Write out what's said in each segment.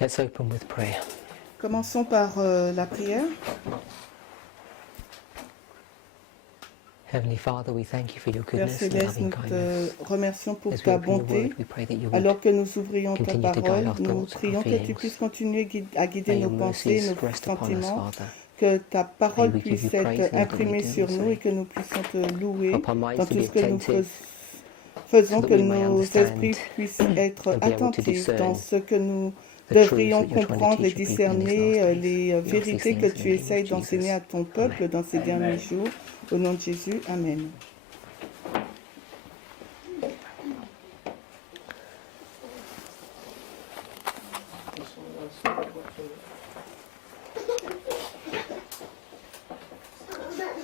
Let's open with prayer. Commençons par la prière. Heavenly Father, we thank you for your Père goodness and Céleste, loving nous kindness. te remercions pour As we ta open your bonté. word, we pray that you would Alors que nous ouvrions ta continue to guide parole, our nous thoughts and prions our que tu feelings. puisses continuer à guider May nos your pensées, mercies nos rest upon us, sentiments, Father. que ta parole May we give you puisse praise être in all that we imprimée do sur and nous say. et que nous puissions te louer Help our minds dans to tout be ce que nous attentive faisons, so that que we may nos understand esprits puissent être and be able to attentifs dans discern ce que nous the truths devrions that you're trying to comprendre et teach your people in these last discerner days. les We ask these vérités que things in tu the name essayes of d'enseigner Jesus. à ton peuple Amen. dans ces derniers jours. Au nom de Jésus, Amen.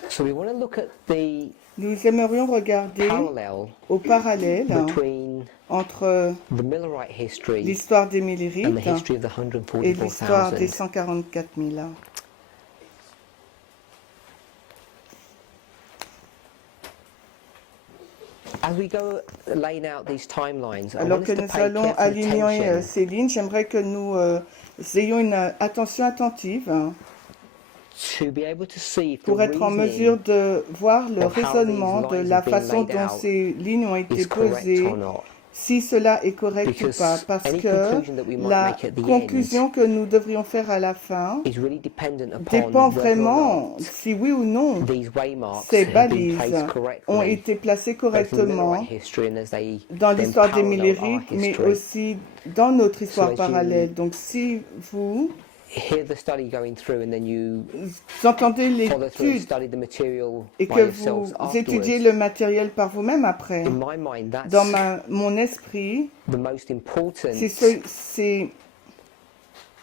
So we want to look at the Nous aimerions regarder parallel au parallèle between entre the Millerite history l'histoire des and the Millérites history of the et l'histoire des 144,000. 144 000. As we go laying out these timelines, I Alors want que us to nous pay allons careful aligner attention ces lignes, j'aimerais que nous ayons une attention attentive to be able to see if the pour être en mesure reasoning de voir le of how these raisonnement de lines la have been façon laid dont out ces lignes ont été is correct posées, or not. si cela est correct ou pas, Because parce any que conclusion that we might la make at the conclusion que nous devrions faire à la fin end is really dependent dépend upon whether or vraiment not si oui ou non these waymarks ces have been balises placed ont correctly, été placées both in the correctement Millerite history and as they dans then l'histoire des parallel our Millérites, mais history. aussi dans notre histoire So as parallèle. you- Donc si vous Hear the study going through and then you entendez follow through and l'étude study the material et by que yourselves vous étudiez afterwards. le matériel par vous-même après, In my mind, dans that's mon esprit, the most important c'est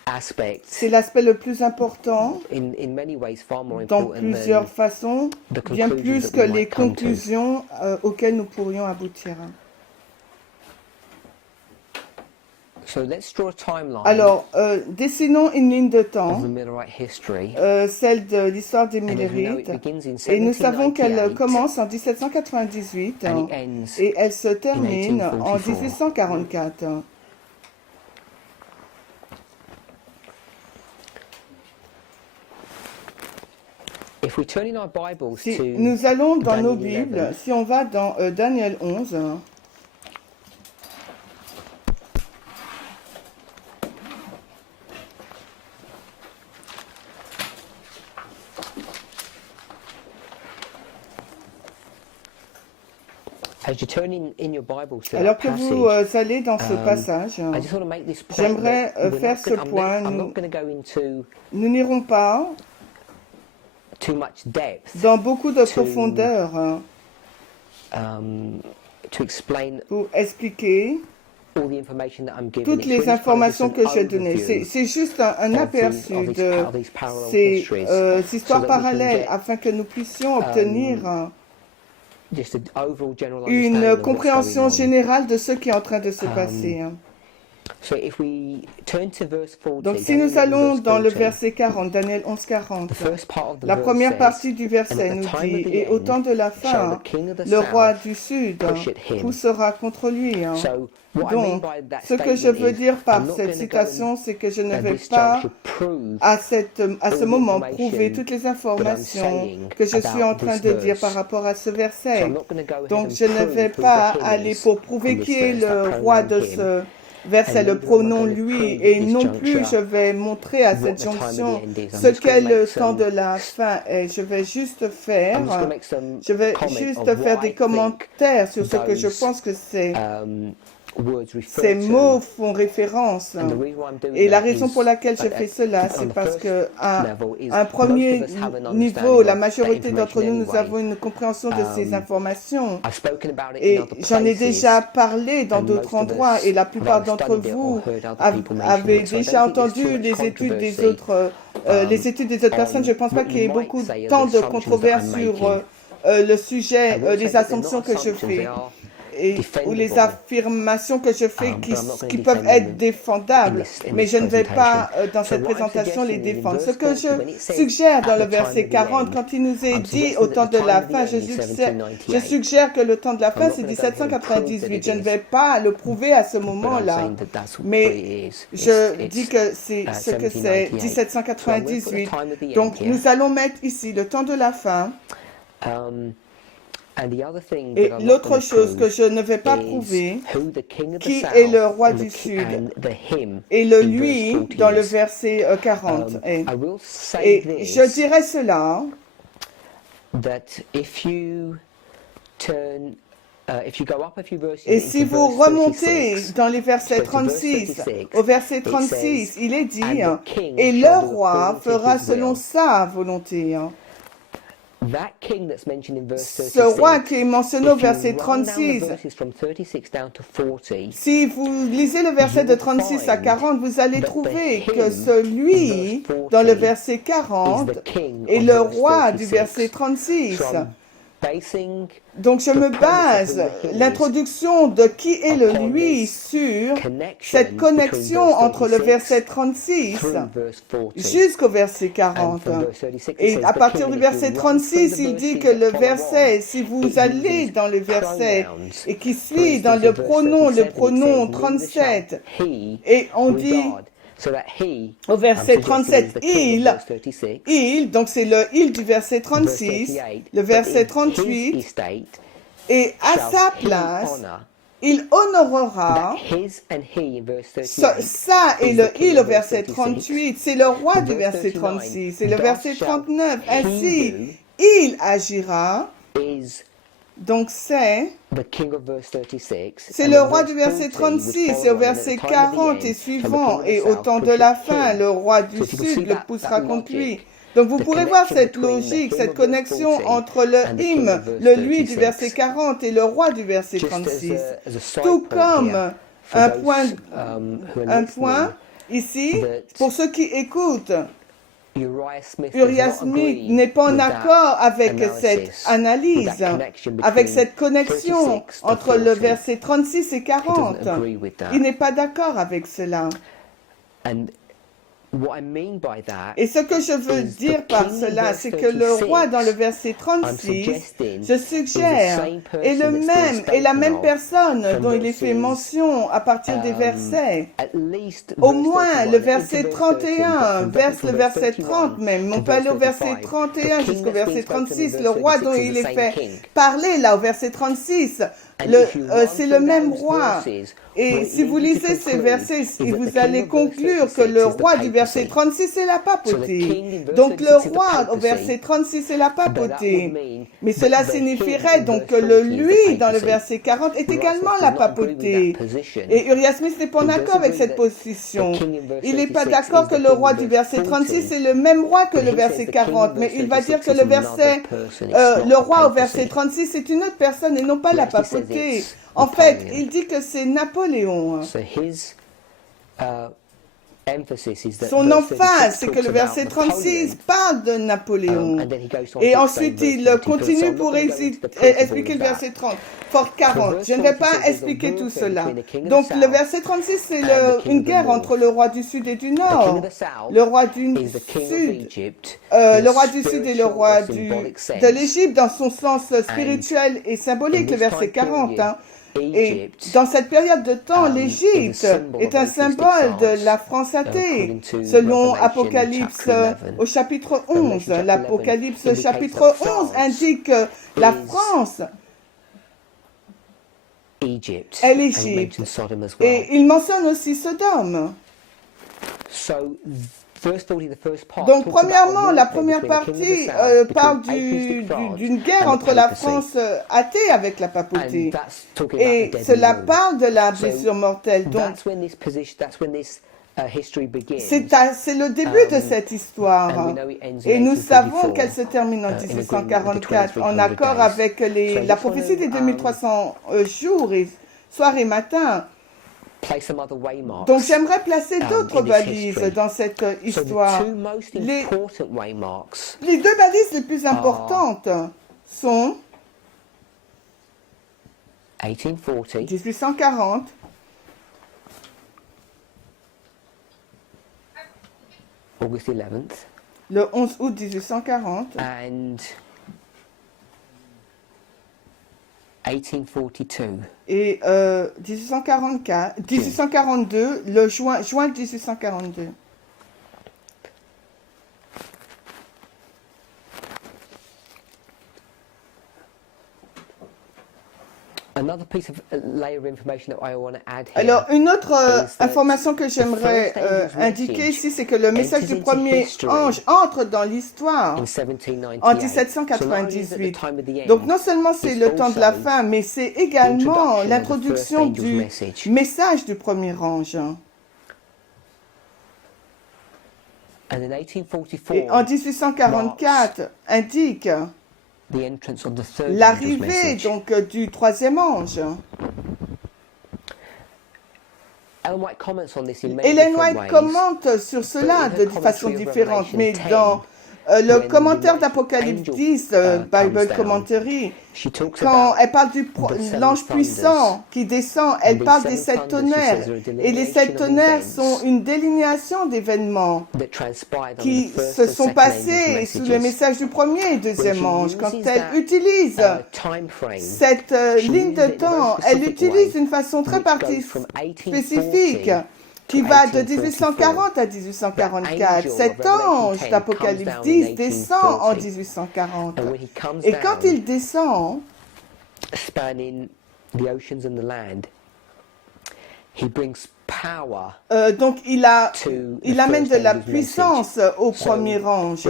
aspect. l'aspect le plus important In many ways, far more dans important plusieurs than façons, the bien conclusions plus that que we les might come to. conclusions auxquelles nous pourrions aboutir. So let's draw a timeline Alors, dessinons une ligne de temps, of the Millerite history. celle de l'histoire des And as we know, Millérites, it begins in et nous savons qu'elle 1798 commence en 1798 and it ends et elle se termine en 1844. 1844. If we turn in our Bibles Si to nous allons dans nos Daniel Bibles, 11, si on va dans Daniel 11, as you turn in your Bibles to alors that que vous passage, allez dans ce passage, I just want to make this point j'aimerais that we're faire not ce gonna- point. I'm not going to go into nous n'irons pas too much depth dans beaucoup de profondeur to explain pour expliquer all the information that I'm giving. toutes It's les really just kind of informations just que an j'ai données. overview C'est juste un of aperçu these de parallel ces histories, histoires so that we can parallèles get, afin que nous puissions obtenir just an overall general une understanding of what's compréhension going on. générale de ce qui est en train de se passer. So if we turn to verse 40, Donc si Daniel nous allons 11, dans le 40, verset 40, Daniel 11, 40, the first part of the la verse première says, partie du "And verset at the nous time dit, of the et au end temps de la shall fin, the king of the le roi south du Sud push at him." poussera contre lui. So what I mean Donc, by that ce que je statement veux is, dire par I'm not cette going to go citation, c'est que je ne at vais this pas juncture prove à ce the moment information prouver toutes les informations saying que je suis en about train this de dire verse. par rapport à ce So verset. I'm not going to go ahead Donc and je ne vais prove pas who the him aller is pour prouver in this qui est verse, that le roi pronoun de him. ce verset, And le neither am I pronom going to lui, prove et at this non plus juncture je vais montrer à what cette the time of the jonction end is. I'm ce just qu'est going to le make temps de some, la fin est. Je vais juste I'm just faire, going to make some je vais comment juste of faire what des I think commentaires sur ce que je those pense que c'est. words Ces refer mots to. font référence. And the reason why I'm doing Et la that raison is pour laquelle je at- fais cela, on c'est the parce first que level is un premier most of us have an niveau, understanding la of majorité that d'entre nous, nous information avons anyway. une compréhension de ces informations. I've spoken about it in Et other j'en ai places, déjà parlé dans and d'autres most of endroits, us et la have plupart either d'entre studied it or vous heard other people mention avez it. So I déjà don't think there's too entendu much les études des controversy, autres, les études des autres personnes. Je ne pense pas what qu'il y ait you might beaucoup say are tant the de assumptions that controverses I'm sur making. le sujet, I will say les that they're assumptions not que je assumptions, they fais. are ou les affirmations que je fais but I'm not qui gonna peuvent defend them être défendables, in mais this je ne vais pas presentation. dans So cette what I'm présentation les suggesting in défendre. Ce verse que 40, je when it says suggère dans at le the time verset of the 40, end, quand il nous est I'm dit suggesting au that temps the de time la of the fin, end is je 1798. suggère que le temps de la fin I'm c'est not gonna go and prove that 1798. it Je ne is, vais pas le prouver à ce but I'm moment-là, saying that that's what mais it is. je It's dis que c'est ce que c'est 1798. So I'm going to put the 1798. time of the end Donc here. nous allons mettre ici le temps de la fin. And the other thing Et that I'm not l'autre going to chose que prove je ne vais pas is prouver, who the king of the qui south est le roi and du the, sud and the him et le in verse lui 40 dans le is. verset 40. I will say Et je this, dirais cela, that if you turn, if you go up a few verses et into si vous verse remontez 36, dans les versets to verse 36, 36, au verset it 36, says, il est dit, "And the king et shall le do roi according to fera his selon will." sa volonté. That king that's mentioned in verse Ce roi 36, qui est mentionné au if you verset run down the 36, verses from 36 down to 40, si vous lisez le verset de 36 à 40, vous allez that trouver the que him celui in verse dans le 40 verset is 40 the king est of le verse roi du 36. verset 36. So I'm basing Donc je the me premise of base who the him is l'introduction de qui est le upon lui this sur connection cette connexion between verse entre le 36 verset 36 through verse 40. jusqu'au verset And 40. from verse 36 it Et says à the partir king, du and if you verset run through 36, the il dit que verses le that follow verset, on, si vous it allez uses dans le verset pronouns. et qui For suit dans instance, le in verse 37, it pronom says, "Neither shall 37, he et on dit regard." So that he, au verset I'm suggesting, is 37, the king of verse 36. donc c'est le il du verset Verse 36, 38, le but verset in his 38, estate et à shall sa he place, honor. il honorera. That his and he in verse 38 Ça est is le the king il au of verse verset 36. 38, c'est le roi In du verse verset 39, 36, c'est le thus verset shall 39. he Ainsi, do il agira, is donc c'est the king of verse 36. c'est And le then roi verse du verset 40 would 36 et follow au on, and at verset the time of the 40 et end, suivant, shall the king et of the au south temps de push la it fin, him. le roi du So if you can see sud le that poussera logic, contre lui. Donc vous the pourrez voir connection cette between the logique, him cette of verse connexion 40 entre le and the king hymne, of verse le lui du 36. verset 40 et le roi du verset Just 36. as a side Tout point here, comme for un those point, who are un point listening, ici, that pour ceux qui écoutent, Uriah Smith does Uriah not Smith agree n'est pas en with accord that avec cette analysis, with analyse, that connection avec between cette connexion 36 to entre le 40. verset 36 et He 40. doesn't agree with that. Il n'est pas d'accord avec cela. And what I mean by that Et ce que je veux is dire the par king in cela, verse c'est que le 36, roi dans le verset I'm 36, suggesting, je is the suggère, same est le person that's même, being est la spoken même of personne from dont il est fait verses, mention à partir des versets. at least Au verse moins 31 le into verset verse 31, 30, but vers from le verse verset 31 30 même. to On peut aller au verse verset 35, 31 the king jusqu'au that's being verset spoken in 36. verse Le roi 36 dont is il the est same fait king. parler là au verset 36, And if you run c'est le through même those roi. verses, Et what it si vous leads you to lisez ces conclude versets, is et that vous the king allez of verse conclure que 36 le is the roi du verset papacy. 36 c'est la So the papauté. king in verse Donc le 36 is the roi au papacy, verset 36 c'est la but that would papauté. mean Mais that cela the him signifierait in donc que verse le 40 is the lui dans le papacy. verset 40 est Uriah également Smith la does not agree with papauté. that position. Et Uriah Smith n'est pas en He does accord avec agree cette that position. the king in verse Il n'est pas 36 d'accord is que the le king roi in du verse verset 36 40, c'est le même roi que but le he verset says the king in 40, mais verse il va dire 36 que is le another verset, person, it's le not the roi au verset papacy. 36 c'est une autre personne et non pas He la actually says papauté. it's En fait, Napoleon. il dit que c'est Napoléon. So his emphasis is that Son verse emphase, 36 c'est que talks le about verset Napoleon, 36 parle de Napoléon. and then he goes on Et to ensuite, explain il verse 40. So continue I'm not pour going to go into the proof of all expliquer of le that. verset 30. Fort But 40. verse Je ne vais 40 pas says there's a expliquer tout warfare cela. between the king of Donc, the le south verset 36, c'est and the king une of the guerre north. entre le roi du sud et du The king nord. of the south Le roi du is the king of sud, Egypt, le in roi a du sud et le spiritual roi or symbolic de sense. l'Égypte dans son sens spirituel et In symbolique, le this verset time 40. period, Et Egypt dans cette période de temps, is a l'Égypte symbol est of un atheistic symbole de France, la France athée, according to selon Revelation Apocalypse chapter 11. au chapitre 11. Revelation chapter 11 L'Apocalypse indicates chapitre that 11 France indique que la is France Egypt, est and he l'Égypte. mentions Sodom as well. Et il mentionne aussi Sodome. So, verse 40, the first part, Donc, talks about a premièrement, la warfare première between the king of partie the south, parle between atheistic France d'une guerre and the entre la papacy. France athée avec la And papauté. that's talking about Et the deadly cela wound. parle de la So, blessure mortelle. Donc, that's when this position, that's when this history begins. c'est le début de cette histoire. and we know it ends in Et nous 1844, savons qu'elle se termine en in agreement with the 1844, en 2300 accord days. avec So I la just prophétie des wanna, 2300 jours, et soir et matin. place some other waymarks. Donc j'aimerais placer d'autres in this balises history. dans cette So the histoire. two most Les- important waymarks Les deux balises les plus importantes sont 1840, 1840, August 11th, le 11 août 1840 and 1842. et 1842, le juin 1842. Another piece of layer of information that I want to add here. Alors, une autre is that information que j'aimerais the first angel's indiquer message ici, c'est que le message du enters into premier history ange entre dans l'histoire in en 1798. So not only is it the 1798. time of the end, Donc, non seulement c'est it's le temps de la also fin, mais c'est également introduction of the l'introduction first angel's du message. message du premier ange. And in Et en 1844, 1844 indique the entrance of the third angel's l'arrivée message. donc du troisième ange. Ellen White comments on this in many Hélène different White ways. commente sur cela de façon différente, mais dans le commentaire d'Apocalypse 10, Bible Commentary, She talks quand about elle parle du l'ange puissant qui descend, elle And parle the des seven 7 thunders, she tonnerres. says, are a Et les 7 delineation of tonnerres events sont une délinéation d'événements that transpired on qui the first se and sont second passés angel's sous le messages. message du premier et deuxième When she ange. Quand uses elle that, utilise time frame, cette she ligne uses de it in a very temps, elle specific l'utilise way, d'une façon très which goes from spécifique, 1840 qui to va de 1840 1844. à 1844. That angel Cet of Revelation ange 10 d'Apocalypse comes down 10 in descend en 1840. 1840. And when he comes Et quand down, il descend, spanning the oceans and the land, he brings power donc il amène de la puissance au premier ange.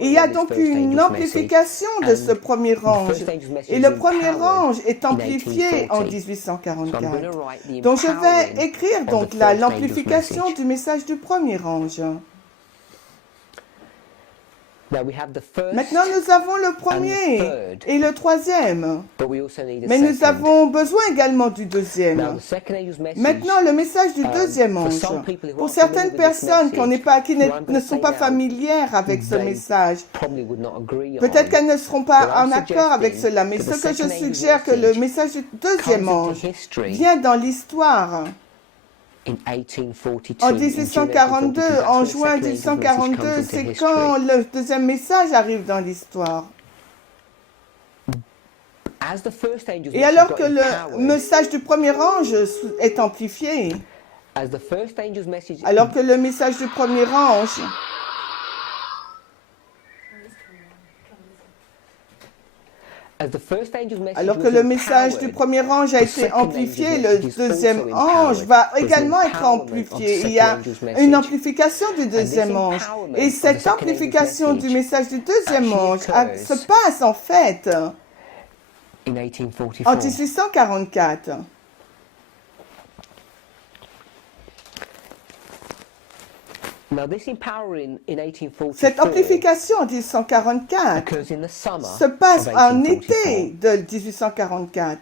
Et il y a donc une amplification de ce premier ange. Et le premier ange est amplifié en 1844. Donc je vais écrire donc l'amplification du message du premier ange. Maintenant, nous avons le premier et le troisième. Mais nous avons besoin également du deuxième. Maintenant, le message du deuxième ange. Pour certaines personnes qui ne sont pas familières avec ce message, peut-être qu'elles ne seront pas en accord avec cela. Mais ce que je suggère, que le message du deuxième ange vient dans l'histoire. En 1842, en juin 1842, c'est quand le deuxième message arrive dans l'histoire. Et alors que le message du premier ange est amplifié, alors que le message du premier ange alors que le message du premier ange a été amplifié, le deuxième ange va également être amplifié. Il y a une amplification du deuxième ange. Et cette amplification du message du deuxième ange se passe en fait en 1844. Cette amplification en 1844 se passe en été de 1844.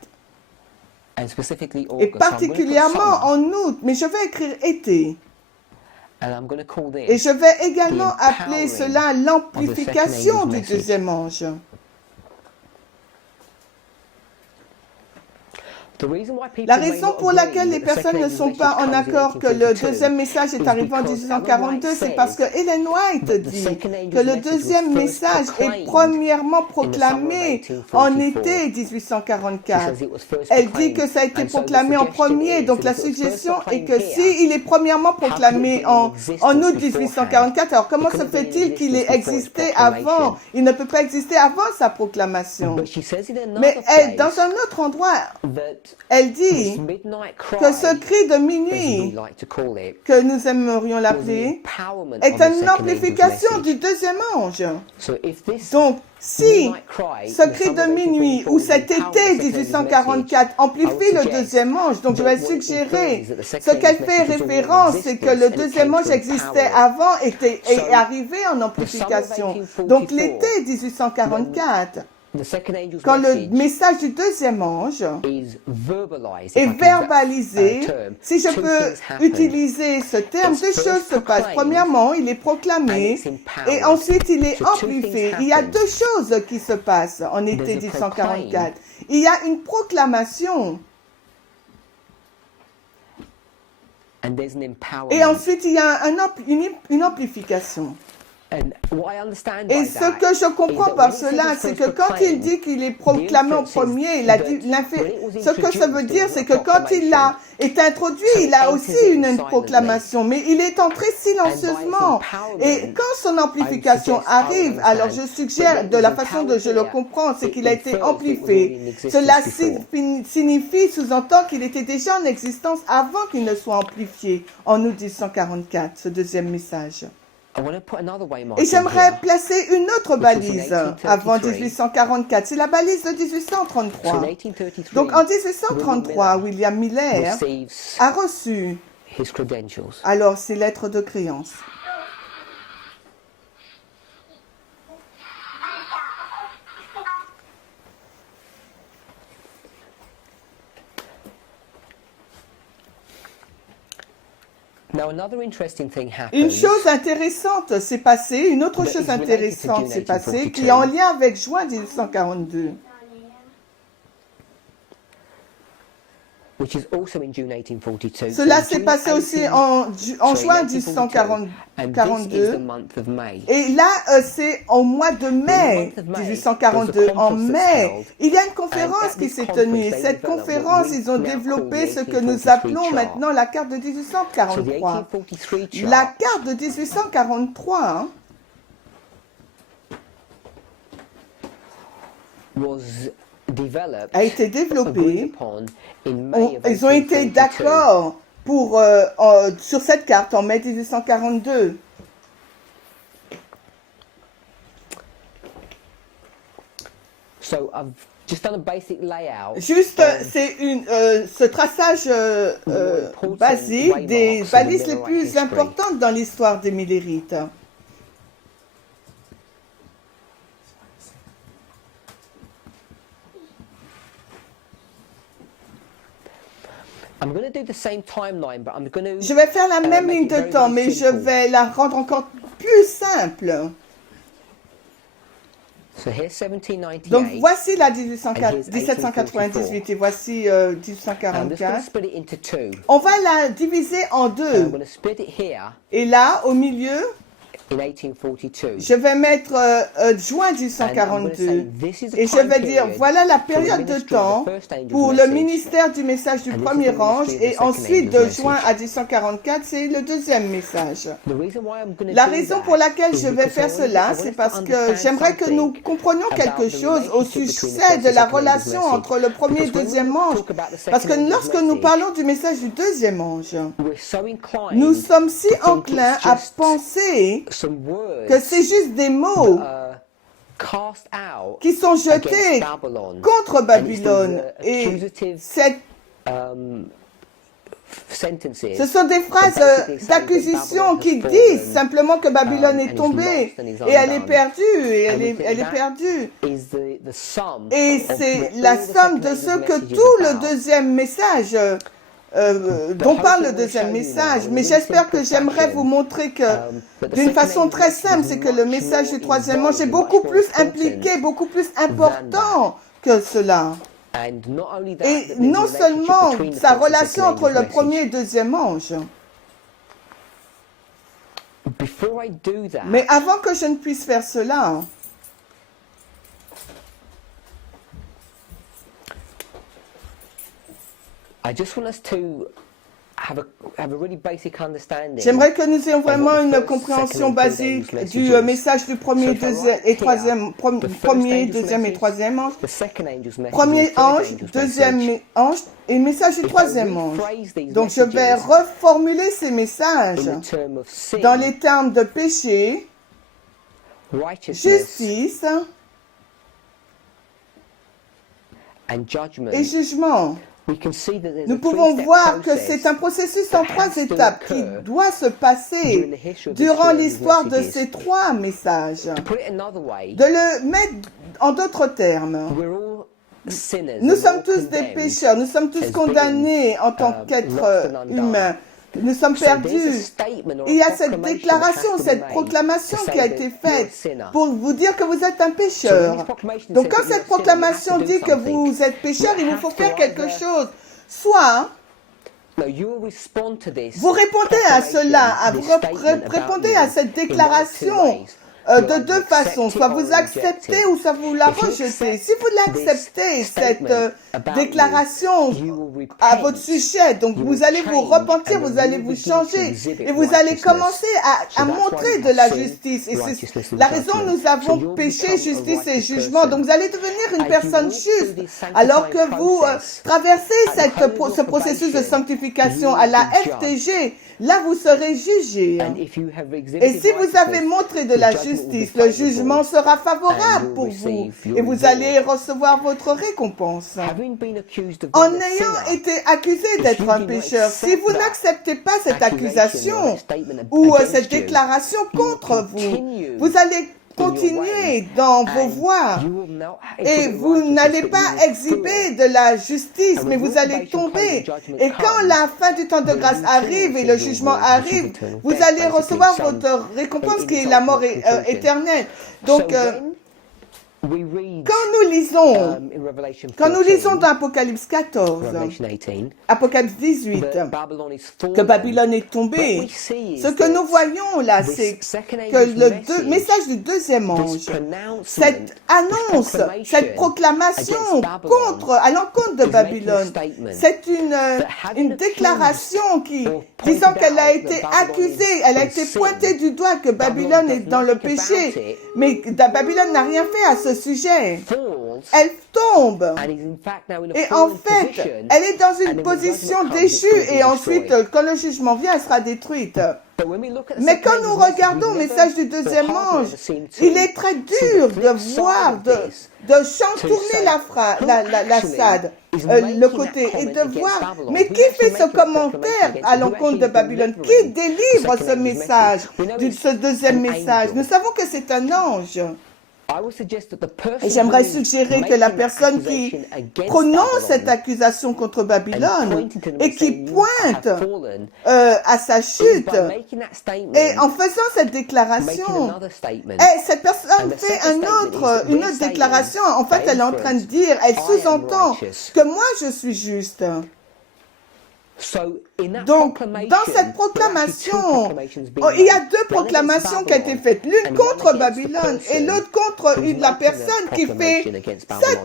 Et particulièrement en août, mais je vais écrire été. Et je vais également appeler cela l'amplification du deuxième ange. La raison pour laquelle les personnes ne sont pas en accord que le deuxième message est arrivé en 1842, c'est parce que Ellen White dit que le deuxième message est premièrement proclamé en été 1844. Elle dit que ça a été proclamé en premier, donc la suggestion est que s'il est premièrement proclamé en août 1844, alors comment se fait-il qu'il ait existé avant? Il ne peut pas exister avant sa proclamation. Mais dans un autre endroit, elle dit que ce cri de minuit, que nous aimerions l'appeler, est une amplification du deuxième ange. Donc, si ce cri de minuit ou cet été 1844 amplifie le deuxième ange, donc je vais suggérer, ce qu'elle fait référence, c'est que le deuxième ange existait avant et est arrivé en amplification. Donc l'été 1844, quand le message du deuxième ange est verbalisé, si je peux utiliser ce terme, deux choses se passent. Premièrement, il est proclamé et ensuite il est amplifié. Il y a deux choses qui se passent en été 1844. il y a une proclamation. And there's an empowerment. Et ensuite, il y a une amplification. And what I understand by Et ce that que je comprends is that par when it says cela, it's c'est first que quand il proclaimed, dit qu'il est proclamé en premier, ce que ça veut dire, c'est que quand il a été introduit, il a aussi une proclamation, mais il est entré silencieusement. Et quand son amplification arrive, alors je suggère, de la façon dont je le comprends, c'est qu'il a été amplifié. Cela signifie, sous-entend qu'il était déjà en existence avant qu'il ne soit amplifié en août 1844, ce deuxième message. Et j'aimerais placer une autre balise avant 1844. C'est la balise de 1833. Donc en 1833, William Miller a reçu alors ses lettres de créance. Une chose intéressante s'est passée, une autre chose intéressante s'est passée qui est en lien avec juin 1842. Cela s'est passé aussi en juin 1842. Et là, c'est au mois de mai 1842. En mai, il y a une conférence qui s'est tenue. Et cette conférence, ils ont développé ce que nous appelons maintenant la carte de 1843. La carte de 1843 a été développée. Ils ont été d'accord sur cette carte en mai 1842. Juste, c'est ce traçage basique des balises les plus importantes dans l'histoire des Millérites. Je vais faire la même ligne de temps, mais je vais la rendre encore plus simple. Donc voici la 1798 et voici 1844. On va la diviser en deux. Et là, au milieu, je vais mettre juin 1842 et je vais dire voilà la période de temps pour le ministère du message du premier ange et ensuite de juin à 1844 c'est le deuxième message. La raison pour laquelle je vais faire cela, c'est parce que j'aimerais que nous comprenions quelque chose au sujet de la relation entre le premier et le deuxième ange. Parce que lorsque nous parlons du message du deuxième ange, nous sommes si enclins à penser que c'est juste des mots qui sont jetés contre Babylone. Et ce sont des phrases d'accusation qui disent simplement que Babylone est tombée et elle est perdue, et elle est perdue. Et c'est la somme de ce que tout le deuxième message dont parle le deuxième message, mais j'aimerais vous montrer que d'une façon très simple, c'est que le message du troisième ange est beaucoup plus impliqué, beaucoup plus important que cela. Et non seulement sa relation entre le premier et le deuxième ange. Mais avant que je ne puisse faire cela, j'aimerais que nous ayons vraiment une compréhension basique du message du premier, deuxième et troisième ange. Premier ange, deuxième ange et message du troisième ange. Donc je vais reformuler ces messages dans les termes de péché, justice et jugement. Nous pouvons voir que c'est un processus en trois étapes qui doit se passer durant l'histoire de ces trois messages. De le mettre en d'autres termes, nous sommes tous des pécheurs, nous sommes tous condamnés en tant qu'êtres humains. Nous sommes perdus. Il y a cette déclaration, cette proclamation qui a été faite pour vous dire que vous êtes un pécheur. Donc quand cette proclamation dit que vous êtes pécheur, il vous faut faire quelque chose. Soit vous répondez à cela, répondez à cette déclaration de deux façons. Soit vous acceptez ou soit vous la rejetez. Si vous l'acceptez, cette déclaration à votre sujet, donc vous allez vous repentir, vous allez vous changer et vous allez commencer à montrer de la justice. Et c'est la raison nous avons péché, justice et jugement. Donc vous allez devenir une personne juste alors que vous traversez ce processus de sanctification à la FTG. Là, vous serez jugé. Et si vous avez montré de la justice, le jugement sera favorable pour vous et vous allez recevoir votre récompense. En ayant été accusé d'être un pécheur, si vous n'acceptez pas cette accusation ou cette déclaration contre vous, vous allez continuer dans vos voies et vous n'allez pas exhiber de la justice, mais vous allez tomber. Et quand la fin du temps de grâce arrive et le jugement arrive, vous allez recevoir votre récompense qui est la mort éternelle. Donc, quand nous lisons dans Apocalypse 14, Apocalypse 18, que Babylone est tombée, ce que nous voyons là, c'est que le message du deuxième ange, cette annonce, cette proclamation à l'encontre de Babylone, c'est une déclaration qui, disant qu'elle a été accusée, elle a été pointée du doigt que Babylone est dans le péché, mais Babylone n'a rien fait à ce sujet. Elle tombe. Et en fait, elle est dans une position déchue et ensuite, quand le jugement vient, elle sera détruite. Mais quand nous regardons le message du deuxième ange, il est très dur de voir, de tourner la sade, le côté, et de voir, mais qui fait ce commentaire à l'encontre de Babylone? Qui délivre ce message, ce deuxième message? Nous savons que c'est un ange. Et j'aimerais suggérer que la personne qui prononce cette accusation contre Babylone et qui pointe à sa chute, et en faisant cette déclaration, cette personne fait une autre déclaration. En fait, elle est en train de dire, elle sous-entend que moi je suis juste. Donc, dans cette proclamation, il y a deux proclamations qui ont été faites, l'une contre Babylone et l'autre contre la personne qui fait cette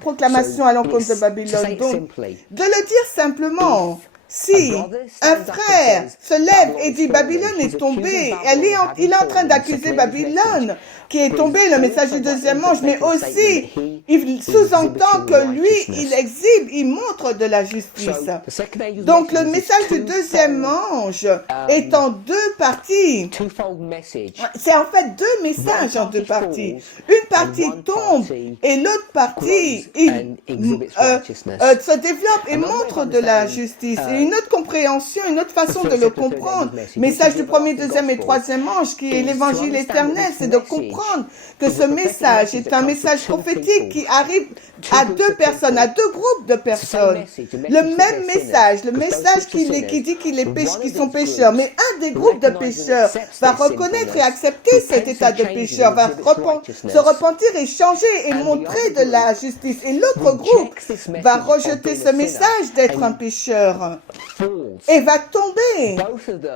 proclamation à l'encontre de Babylone. Donc, de le dire simplement, si un frère se lève et dit Babylone est tombée, il est en train d'accuser Babylone qui est tombée, le message du deuxième ange, mais aussi il sous-entend que lui, il montre de la justice. Donc le message du deuxième ange est en deux parties. C'est en fait deux messages en deux parties. Une partie tombe et l'autre partie se développe et montre de la justice. Et une autre compréhension, une autre façon de le comprendre. Message du premier, deuxième et troisième ange qui est l'évangile éternel, c'est de comprendre que ce message est un message prophétique qui arrive à deux personnes, à deux groupes de personnes. Le même message, le message qui dit qu'ils sont pécheurs, mais un des groupes de pécheurs va reconnaître et accepter cet état de pécheur, va se repentir et changer et montrer de la justice. Et l'autre groupe va rejeter ce message d'être un pécheur et va tomber.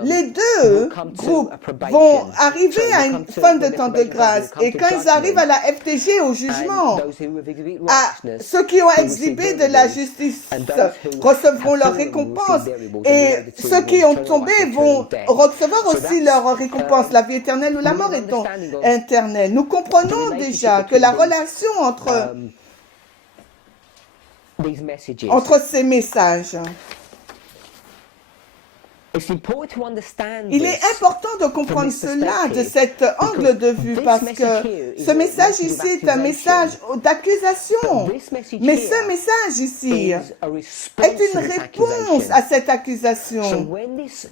Les deux groupes vont arriver à une fin de temps de grâce. Et quand ils arrivent à la FTG, au jugement, ceux qui ont exhibé de la justice recevront leur récompense. Et ceux qui ont tombé vont recevoir aussi leur récompense, la vie éternelle ou la mort éternelle. Nous comprenons déjà que la relation entre ces messages, il est important de comprendre cela de cet angle de vue parce que ce message ici est un message d'accusation. Mais ce message ici est une réponse à cette accusation.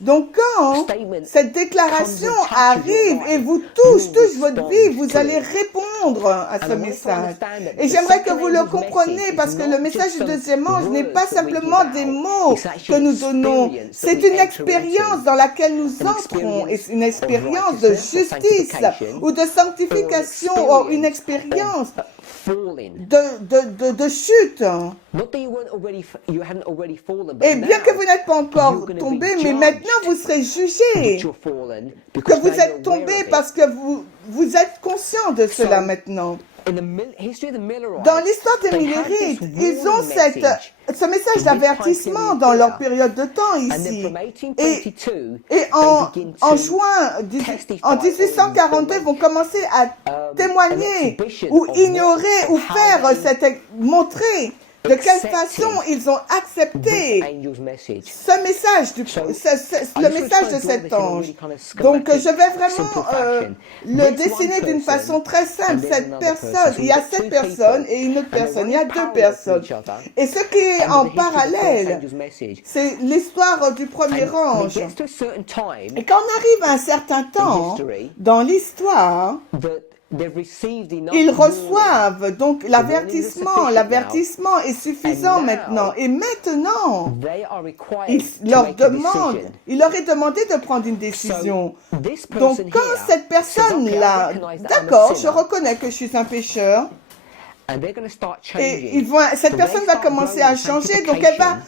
Donc quand cette déclaration arrive et vous touche votre vie, vous allez répondre répondre à ce message. Et j'aimerais que vous le compreniez parce que le message du deuxième ange n'est pas simplement des mots que nous donnons. C'est une expérience dans laquelle nous entrons. Et c'est une expérience de justice ou de sanctification ou une expérience de chute. Et bien que vous n'êtes pas encore tombé, mais maintenant vous serez jugé. Que vous êtes tombé parce que vous êtes conscient de cela maintenant. Dans l'histoire des Millérites, ils ont ce message d'avertissement dans leur période de temps ici. Et en juin, en 1842, ils vont commencer à témoigner ou ignorer ou montrer de quelle façon ils ont accepté ce message, le message de cet ange. Donc je vais vraiment le dessiner d'une façon très simple. Cette personne, il y a cette personne et une autre personne, il y a deux personnes. Et ce qui est en parallèle, c'est l'histoire du premier ange. Et quand on arrive à un certain temps dans l'histoire, ils reçoivent donc l'avertissement. L'avertissement est suffisant maintenant. Et maintenant, il leur est demandé de prendre une décision. Donc quand cette personne-là, d'accord, je reconnais que je suis un pécheur, et cette personne va commencer à changer, donc elle va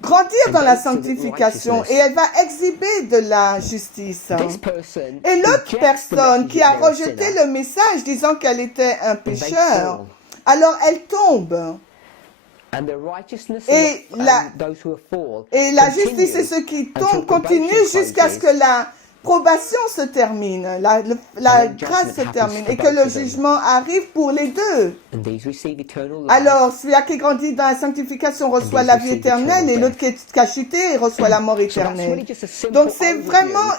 grandir dans la sanctification et elle va exhiber de la justice. Et l'autre personne qui a rejeté le message disant qu'elle était un pécheur, alors elle tombe. Et la justice et ceux qui tombent continuent jusqu'à ce que la probation se termine, la grâce se termine et que le jugement arrive pour les deux. Alors, celui-là qui grandit dans la sanctification reçoit la vie éternelle et l'autre qui a chuté reçoit la mort éternelle. Donc, c'est vraiment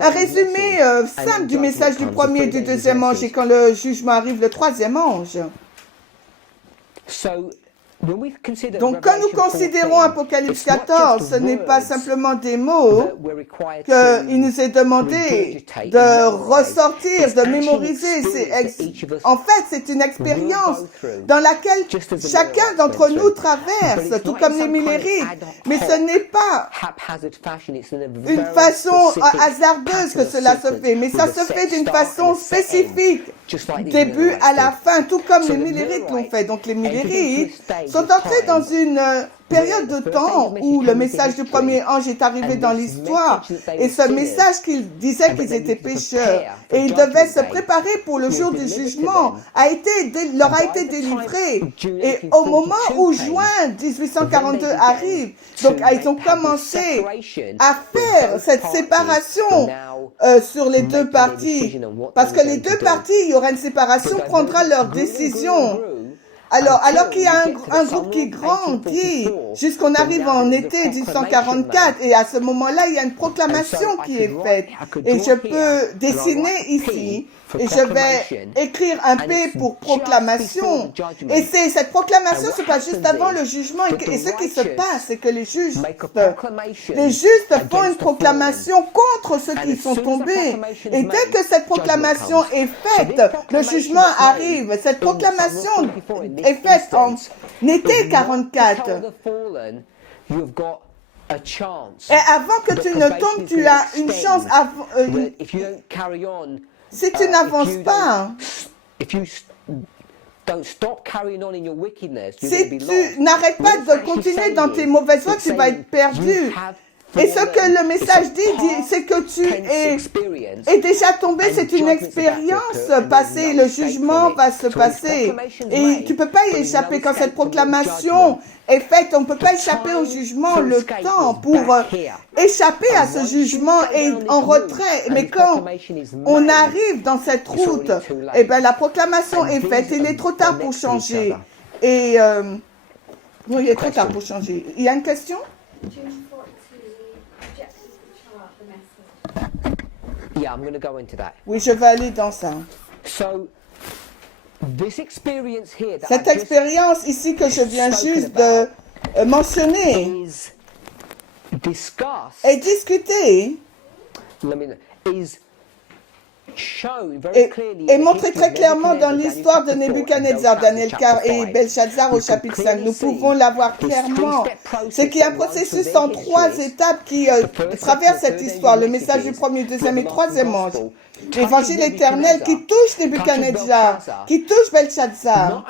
un résumé simple du message du premier et du deuxième ange et quand le jugement arrive, le troisième ange. Donc, quand nous considérons Apocalypse 14, ce n'est pas simplement des mots qu'il nous est demandé de ressortir, de mémoriser. En fait, c'est une expérience dans laquelle chacun d'entre nous traverse, tout comme les Millérites. Mais ce n'est pas une façon hasardeuse que cela se fait, mais ça se fait d'une façon spécifique, début à la fin, tout comme les Millérites l'ont fait. Donc, les Millérites sont entrés dans une période de temps où le message du premier ange est arrivé dans l'histoire et ce message qu'ils disaient qu'ils étaient pécheurs et ils devaient se préparer pour le jour du jugement leur a été délivré et au moment où juin 1842 arrive, donc ils ont commencé à faire cette séparation sur les deux parties parce que les deux parties, il y aura une séparation, prendra leur décision. Alors qu'il y a un groupe qui grandit jusqu'on arrive en été 1844 et à ce moment-là, il y a une proclamation qui est faite. Et je peux dessiner ici et je vais écrire un P pour proclamation. Et cette proclamation se passe juste avant le jugement. Et ce qui se passe, c'est que les justes font une proclamation contre ceux qui sont tombés. Et dès que cette proclamation est faite, le jugement arrive. Cette proclamation est faite en été 44. Et avant que tu ne tombes, tu as une chance. Si tu n'avances pas, si tu n'arrêtes pas de continuer dans tes mauvaises voies, tu vas être perdu. Et ce que le message dit, c'est que tu es déjà tombé, c'est une expérience passée, le jugement va se passer. Et tu ne peux pas y échapper quand cette proclamation est faite, on ne peut pas échapper au jugement. Le temps pour échapper à ce jugement est en retrait. Mais quand on arrive dans cette route, eh bien la proclamation est faite, il est trop tard pour changer. Et non, il est trop tard pour changer. Il y a une question? Yeah, I'm going to go into that. Oui, je vais aller dans ça. Cette expérience ici que je viens juste de mentionner est discutée est montré très clairement dans l'histoire de Nebuchadnezzar, Daniel 4 et Belshazzar au chapitre 5. Nous pouvons la voir clairement. C'est qu'il y a un processus en 3 étapes qui traverse cette histoire. Le message du premier, deuxième et troisième ange. L'évangile éternel qui touche Nebuchadnezzar, qui touche Belshazzar.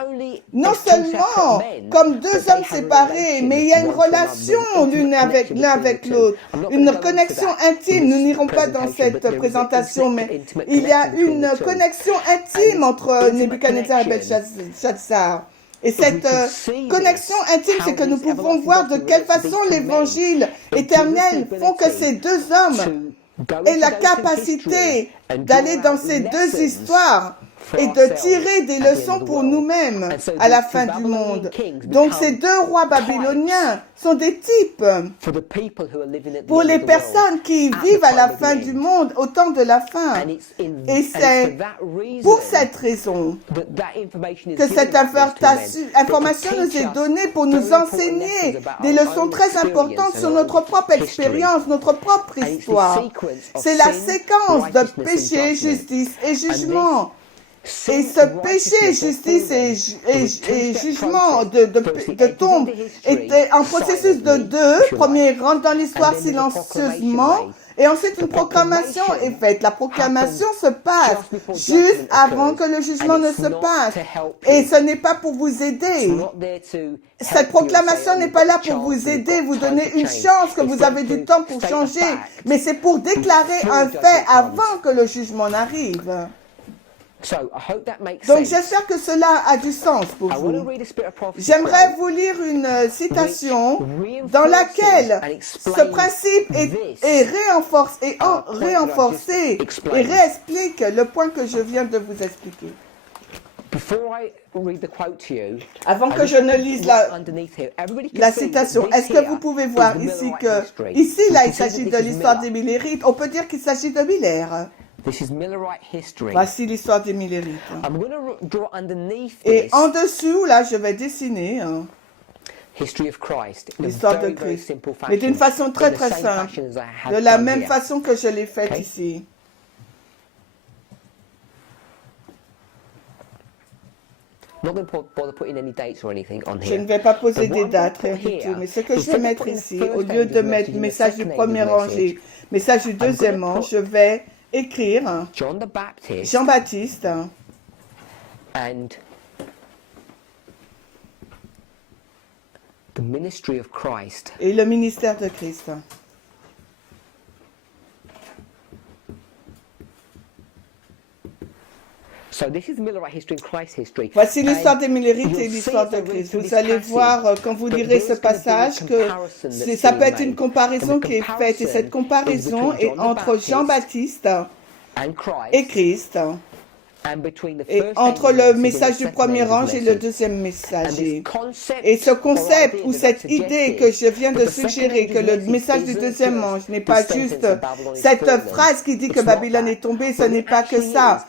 Non seulement comme 2 hommes séparés, mais il y a une relation l'un avec l'autre, une connexion intime. Nous n'irons pas dans cette présentation, mais il y a une connexion intime entre Nebuchadnezzar et Belshazzar. Et cette connexion intime, c'est que nous pouvons voir de quelle façon l'évangile éternel font que ces 2 hommes aient la capacité d'aller dans ces 2 histoires et de tirer des leçons pour nous-mêmes à la fin du monde. Donc ces 2 rois babyloniens sont des types pour les personnes qui vivent à la fin du monde, au temps de la fin. Et c'est pour cette raison que cette information nous est donnée pour nous enseigner des leçons très importantes sur notre propre expérience, notre propre histoire. C'est la séquence de péché, justice et jugement. Et ce péché, justice et jugement de tombe était un processus de 2. Premier, rentre dans l'histoire silencieusement. Et ensuite, une proclamation est faite. La proclamation se passe juste avant que le jugement ne se passe. Et ce n'est pas pour vous aider. Cette proclamation n'est pas là pour vous aider, vous donner une chance que vous avez du temps pour changer. Mais c'est pour déclarer un fait avant que le jugement n'arrive. Donc j'espère que cela a du sens pour vous. J'aimerais vous lire une citation dans laquelle ce principe est réenforcé et réexplique le point que je viens de vous expliquer. Avant que je ne lise la citation, est-ce que vous pouvez voir ici que, ici là, il s'agit de l'histoire des Millérites, on peut dire qu'il s'agit de Miller. Voici l'histoire des Millérites. Et en dessous, là, je vais dessiner l'histoire de Christ, mais d'une façon très très simple, de la même façon que je l'ai faite ici. Je ne vais pas poser des dates, rien du tout, mais ce que je vais mettre ici, au lieu de mettre le message du premier ange et le message du deuxième ange, je vais écrire Jean-Baptiste et le ministère de Christ. Voici l'histoire des Millérites et l'histoire de Christ. Vous allez voir quand vous lirez ce passage que ça peut être une comparaison qui est faite. Et cette comparaison est entre Jean-Baptiste et Christ. Et entre le message du premier ange et le deuxième messager. Et ce concept ou cette idée que je viens de suggérer, que le message du deuxième ange n'est pas juste cette phrase qui dit que Babylone est tombée, ce n'est pas que ça.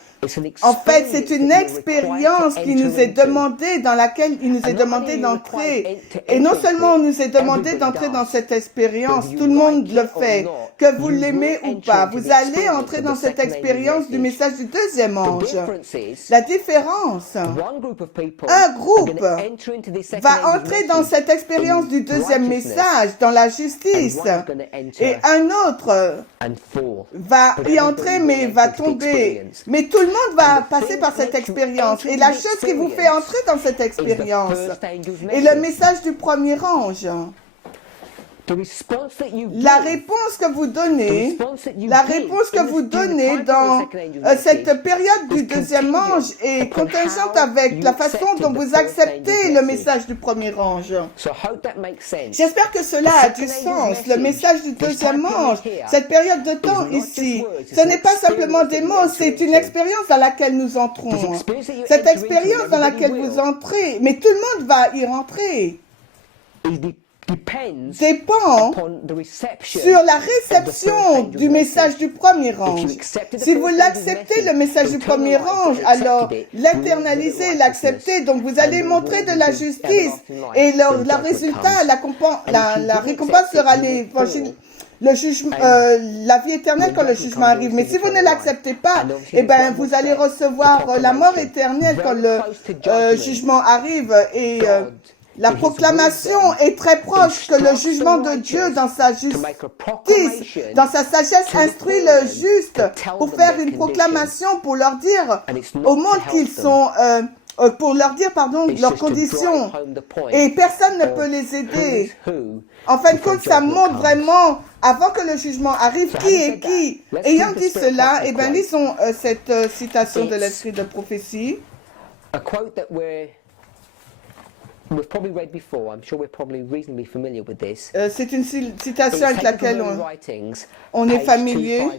En fait, c'est une expérience qui nous est demandée, dans laquelle il nous est demandé d'entrer. Et non seulement on nous est demandé d'entrer dans cette expérience, tout le monde le fait, que vous l'aimez ou pas. Vous allez entrer dans cette expérience du message du deuxième ange. La différence, un groupe va entrer dans cette expérience du deuxième message, dans la justice, et un autre va y entrer mais va tomber. Mais tout le monde va passer par cette expérience. Et la chose qui vous fait entrer dans cette expérience est le message du premier ange. La réponse que vous donnez, dans cette période du deuxième ange est contingente avec la façon dont vous acceptez le message du premier ange. J'espère que cela a du sens. Le message du deuxième ange, cette période de temps ici, ce n'est pas simplement des mots, c'est une expérience dans laquelle nous entrons. Cette expérience dans laquelle vous entrez, mais tout le monde va y rentrer, dépend sur la réception du message du premier ange. Si vous l'acceptez, le message du premier ange, alors l'internaliser, l'accepter, donc vous allez montrer de la justice et le résultat, la récompense sera l'évangile. le jugement, la vie éternelle quand le jugement arrive. Mais si vous ne l'acceptez pas, eh ben, vous allez recevoir la mort éternelle quand le jugement arrive. Et la proclamation est très proche que le jugement de Dieu dans sa justice, dans sa sagesse, instruit le juste pour faire une proclamation, pour leur dire au monde qu'ils sont... pour leur dire, pardon, leurs conditions. Et personne ne peut les aider. En fin de compte, ça montre vraiment, avant que le jugement arrive, qui est qui. Ayant dit cela, eh bien, lisons cette citation de l'esprit de prophétie. A quote that we've probably read before. I'm sure we're probably reasonably familiar with this. C'est une citation avec laquelle on est familier.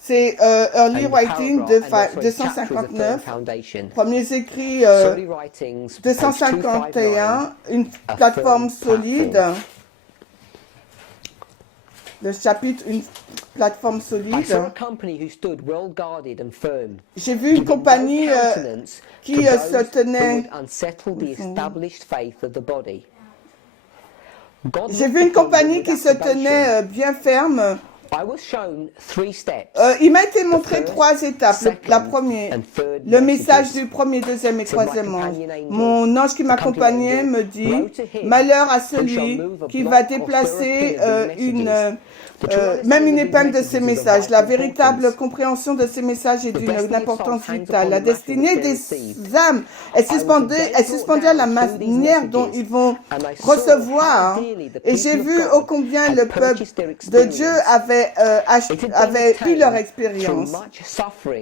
C'est Early Writing 259, premiers écrits 251, une plateforme solide. Le chapitre, une plateforme solide. J'ai vu une compagnie qui se tenait. J'ai vu une compagnie qui se tenait bien ferme. Il m'a été montré 3 étapes. La première, le message du premier, deuxième et troisième ange. Mon ange qui m'accompagnait me dit, malheur à celui qui va déplacer même une épingle de ces messages. La véritable compréhension de ces messages est d'une importance vitale. La destinée des âmes est suspendue à la manière dont ils vont recevoir. Et j'ai vu ô combien le peuple de Dieu avait eu leur expérience.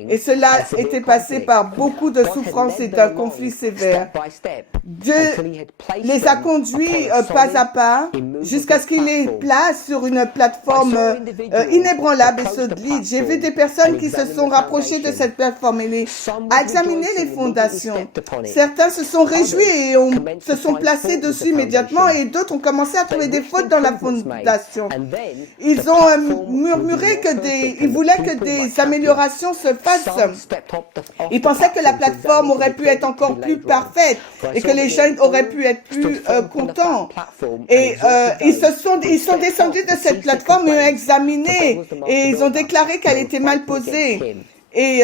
Et cela était passé par beaucoup de souffrances et d'un conflit sévère. Dieu les a conduits pas à pas jusqu'à ce qu'il les place sur une plateforme inébranlable et solide. J'ai vu des personnes qui se sont rapprochées de cette plateforme et a examiné les fondations. Certains se sont réjouis et se sont placés dessus immédiatement et d'autres ont commencé à trouver des fautes dans la fondation. Ils ont murmuré ils voulaient que des améliorations se fassent. Ils pensaient que la plateforme aurait pu être encore plus parfaite et que les gens auraient pu être plus contents. Et ils sont descendus de cette plateforme et ont examiné et ils ont déclaré qu'elle était mal posée. Et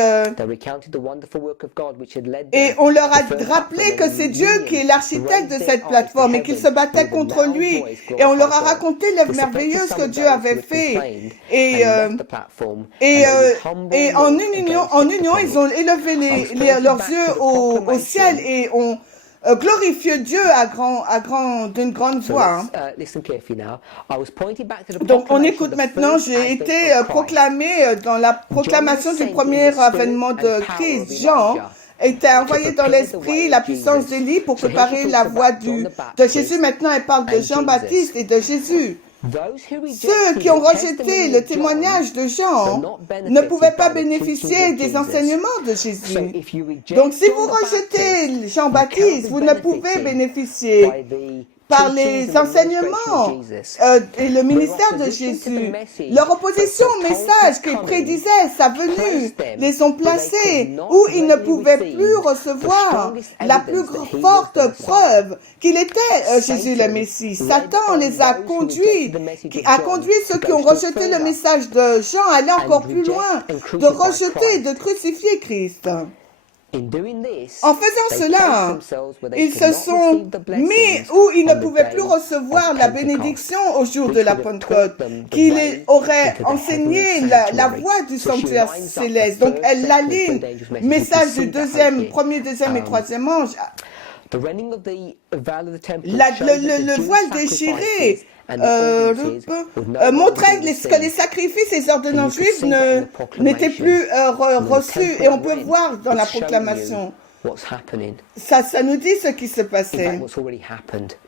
on leur a rappelé que c'est Dieu qui est l'architecte de cette plateforme et qu'ils se battaient contre lui. Et on leur a raconté l'œuvre merveilleuse que Dieu avait fait. Et en union, ils ont élevé leurs yeux au ciel et ont glorifié Dieu d'une grande voix. Donc on écoute maintenant, j'ai été proclamé dans la proclamation du premier avènement de Christ. Jean était envoyé dans l'esprit, la puissance d'Élie pour préparer la voie de Jésus. Maintenant, elle parle de Jean-Baptiste et de Jésus. Ceux qui ont rejeté le témoignage de Jean ne pouvaient pas bénéficier des enseignements de Jésus. Donc si vous rejetez Jean-Baptiste, vous ne pouvez bénéficier par les enseignements et le ministère de Jésus. Leur opposition au message qui prédisait sa venue les ont placés où ils ne pouvaient plus recevoir la plus forte preuve qu'il était Jésus le Messie. Satan les a conduit ceux qui ont rejeté le message de Jean à aller encore plus loin, de rejeter et de crucifier Christ. En faisant cela, ils se sont mis où ils ne pouvaient plus recevoir la bénédiction au jour de la Pentecôte, qu'il aurait enseigné la voie du sanctuaire céleste. Donc, elle l'aligne, message du premier, deuxième et troisième ange. Le voile déchiré montrait que les sacrifices et les ordonnances juives n'étaient plus reçus. Et on peut voir dans la proclamation. Ça nous dit ce qui se passait.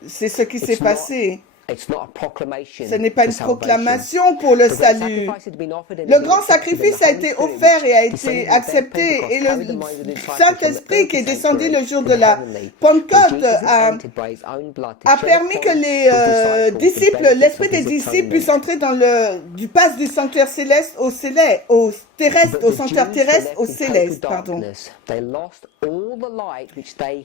C'est ce qui s'est passé. Ce n'est pas une proclamation pour le salut. Le grand sacrifice a été offert et a été accepté. Et le Saint-Esprit qui est descendu le jour de la Pentecôte a permis que les disciples, l'esprit des disciples puisse entrer dans du passe du sanctuaire céleste au sanctuaire terrestre au céleste, pardon.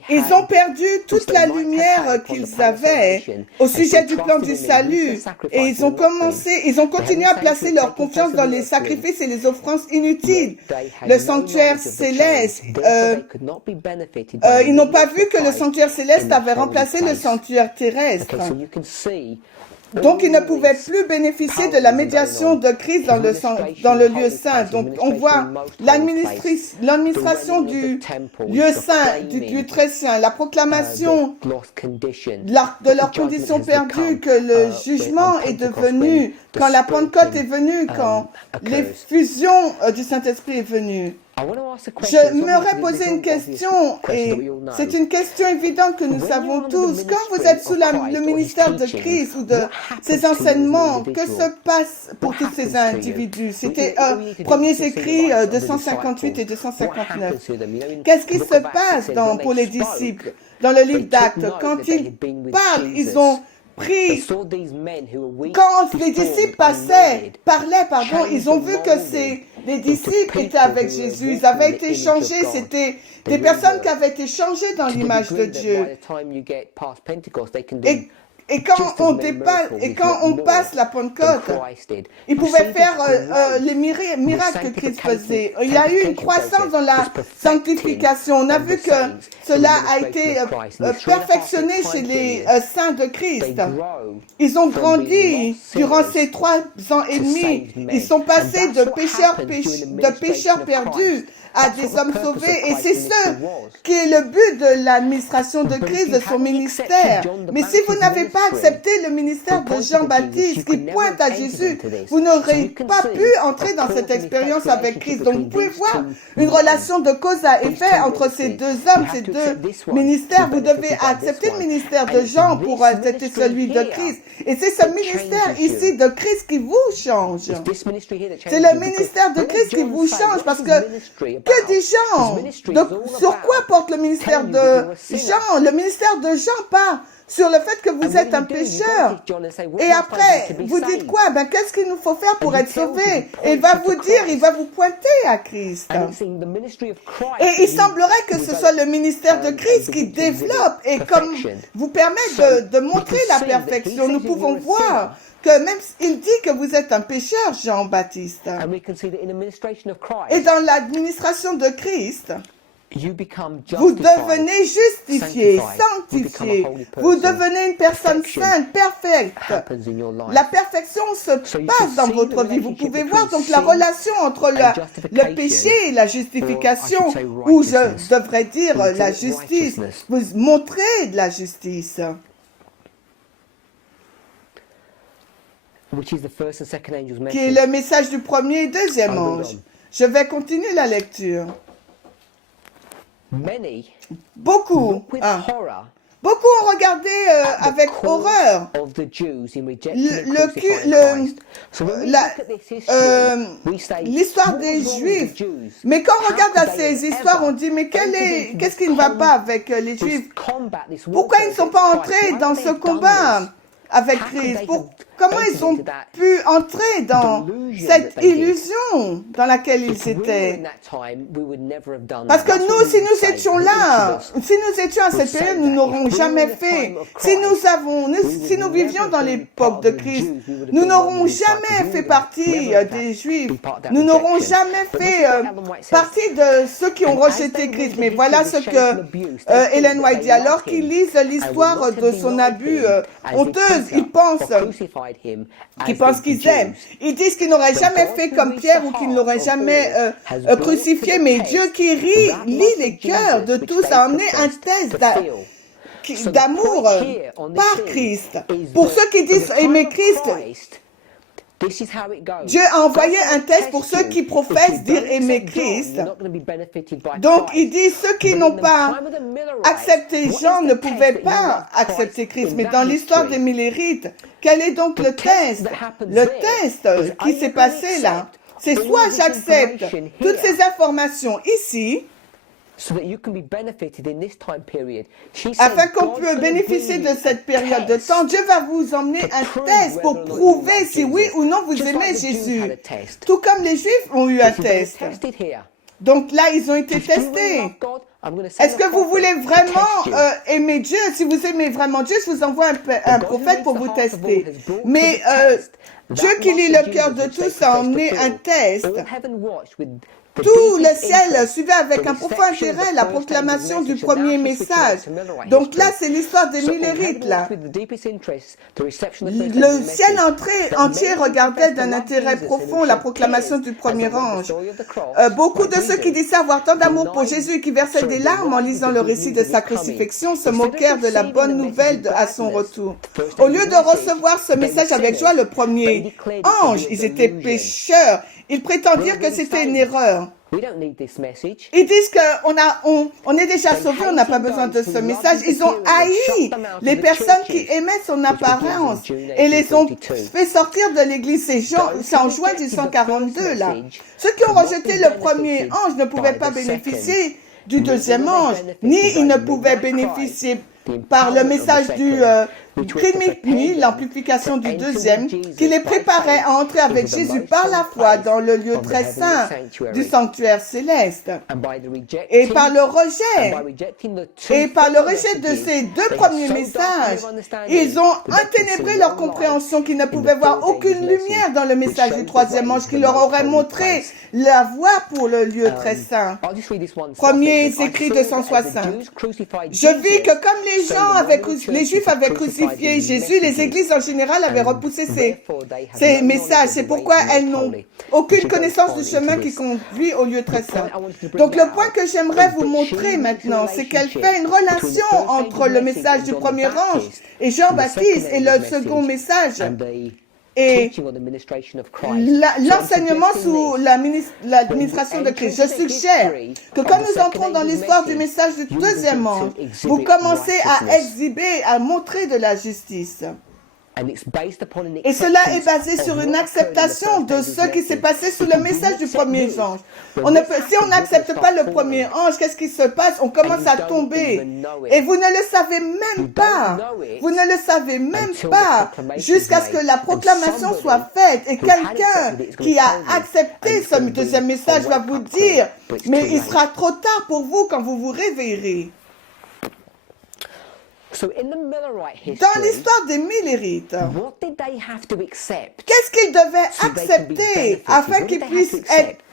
Ils ont perdu toute la lumière qu'ils avaient au sujet du plan plan du salut. Et ils ont continué à placer leur confiance dans les sacrifices et les offrandes inutiles. Le sanctuaire céleste, ils n'ont pas vu que le sanctuaire céleste avait remplacé le sanctuaire terrestre. Donc, ils ne pouvaient plus bénéficier de la médiation de Christ dans le lieu saint. Donc, on voit l'administration du lieu saint, du lieu très saint, la proclamation de leur condition perdue, que le jugement est devenu, quand la Pentecôte est venue, quand l'effusion du Saint-Esprit est venue. Je m'aurais posé une question, et c'est une question évidente que nous savons tous. Quand vous êtes sous le ministère de Christ ou de ses enseignements, que se passe pour tous ces individus? C'était premiers écrits 258 et 259. Qu'est-ce qui se passe pour les disciples dans le livre d'Actes? Quand ils parlent, ils ont pris, quand les disciples parlaient, ils ont vu que les disciples étaient avec Jésus, ils avaient été changés, c'était des personnes qui avaient été changées dans l'image de Dieu. Et quand on passe la Pentecôte, ils pouvaient faire les miracles que Christ faisait. Il y a eu une croissance dans la sanctification. On a vu que cela a été perfectionné chez les saints de Christ. Ils ont grandi durant ces 3 ans et demi. Ils sont passés de pécheurs perdus à des hommes sauvés, et c'est ce qui est le but de l'administration de Christ, de son ministère. Mais si vous n'avez pas accepté le ministère de Jean-Baptiste qui pointe à Jésus, vous n'aurez pas pu entrer dans cette expérience avec Christ. Donc vous pouvez voir une relation de cause à effet entre ces deux hommes, ces deux ministères. Vous devez accepter le ministère de Jean pour accepter celui de Christ. Et c'est ce ministère ici de Christ qui vous change. C'est le ministère de Christ qui vous change, parce que dit Jean? Sur quoi porte le ministère de Jean? Le ministère de Jean part sur le fait que vous êtes un pécheur. Et après, vous dites quoi? Qu'est-ce qu'il nous faut faire pour être sauvés? Et il va vous pointer à Christ. Et il semblerait que ce soit le ministère de Christ qui développe et comme vous permet de montrer la perfection. Nous pouvons voir que même il dit que vous êtes un pécheur, Jean-Baptiste. Et dans l'administration de Christ, vous devenez justifié, sanctifié. Vous devenez une personne sainte, parfaite. La perfection se passe dans votre vie. Vous pouvez voir donc la relation entre le péché et la justification, ou je devrais dire la justice. Vous montrez de la justice. Qui est le message du premier et deuxième ange. Je vais continuer la lecture. Beaucoup ont regardé avec horreur l'histoire des Juifs. Mais quand on regarde à ces histoires, on dit, mais qu'est-ce qui ne va pas avec les Juifs? Pourquoi ils ne sont pas entrés dans ce combat avec Christ? Comment ils ont pu entrer dans cette illusion dans laquelle ils étaient? Parce que nous, si nous étions là, si nous étions à cette période, nous n'aurons jamais fait. Si nous vivions dans l'époque de Christ, nous n'aurons jamais fait partie des Juifs. Nous n'aurons jamais fait partie de ceux qui ont rejeté Christ. Mais voilà ce que Ellen White dit. Alors qu'ils lisent l'histoire de son abus honteuse, ils pensent qu'ils aiment. Ils disent qu'ils n'auraient jamais fait comme Pierre ou qu'ils ne l'auraient jamais crucifié, mais Dieu qui lit les cœurs de tous a emmené un test d'amour par Christ. Pour ceux qui disent aimer Christ, Dieu a envoyé un test pour ceux qui professent dire aimer Christ. Donc, il dit, ceux qui n'ont pas accepté Jean ne pouvaient pas accepter Christ. Mais dans l'histoire des Millérites, quel est donc le test? Le test qui s'est passé là, c'est soit j'accepte toutes ces informations ici, afin qu'on puisse bénéficier de cette période de temps, Dieu va vous emmener un test pour prouver si oui ou non vous aimez Jésus. Tout comme les Juifs ont eu un test. Donc là, ils ont été testés. Est-ce que vous voulez vraiment aimer Dieu? Si vous aimez vraiment Dieu, je vous envoie un prophète pour vous tester. Mais Dieu qui lit le cœur de tous a emmené un test. Tout le ciel suivait avec un profond intérêt la proclamation du premier message. Donc là, c'est l'histoire des Millérites, là. Le ciel entier regardait d'un intérêt profond la proclamation du premier ange. Beaucoup de ceux qui disaient avoir tant d'amour pour Jésus et qui versaient des larmes en lisant le récit de sa crucifixion se moquèrent de la bonne nouvelle à son retour. Au lieu de recevoir ce message avec joie, le premier ange, ils étaient pécheurs. Ils prétendirent que c'était une erreur. Ils disent qu'on est déjà sauvés, on n'a pas besoin de ce message. Ils ont haï les personnes qui aimaient son apparence et les ont fait sortir de l'église. C'est en juin 1842, là. Ceux qui ont rejeté le premier ange ne pouvaient pas bénéficier du deuxième ange, ni ils ne pouvaient bénéficier par le message du Christ, l'amplification du deuxième, qui les préparait à entrer avec Jésus par la foi dans le lieu très saint du sanctuaire céleste. Et par le rejet de ces deux premiers messages, ils ont enténébré leur compréhension, qu'ils ne pouvaient voir aucune lumière dans le message du troisième ange qui leur aurait montré la voie pour le lieu très saint. Premiers écrits 260. Je vis que comme les Juifs avaient crucifié Jésus, les églises en général avaient repoussé ces messages. C'est pourquoi elles n'ont aucune connaissance du chemin qui conduit au lieu très saint. Donc le point que j'aimerais vous montrer maintenant, c'est qu'elle fait une relation entre le message du premier ange et Jean-Baptiste et le second message et l'enseignement sous l'administration de Christ. Je suggère que quand nous entrons dans l'histoire du message du deuxième ange, vous commencez à exhiber, à montrer de la justice. Et cela est basé sur une acceptation de ce qui s'est passé sous le message du premier ange. Si on n'accepte pas le premier ange, qu'est-ce qui se passe? On commence à tomber. Et vous ne le savez même pas. Vous ne le savez même pas jusqu'à ce que la proclamation soit faite. Et quelqu'un qui a accepté ce deuxième message va vous dire, mais il sera trop tard pour vous quand vous vous réveillerez. Dans l'histoire des Millérites, qu'est-ce qu'ils devaient accepter afin qu'ils puissent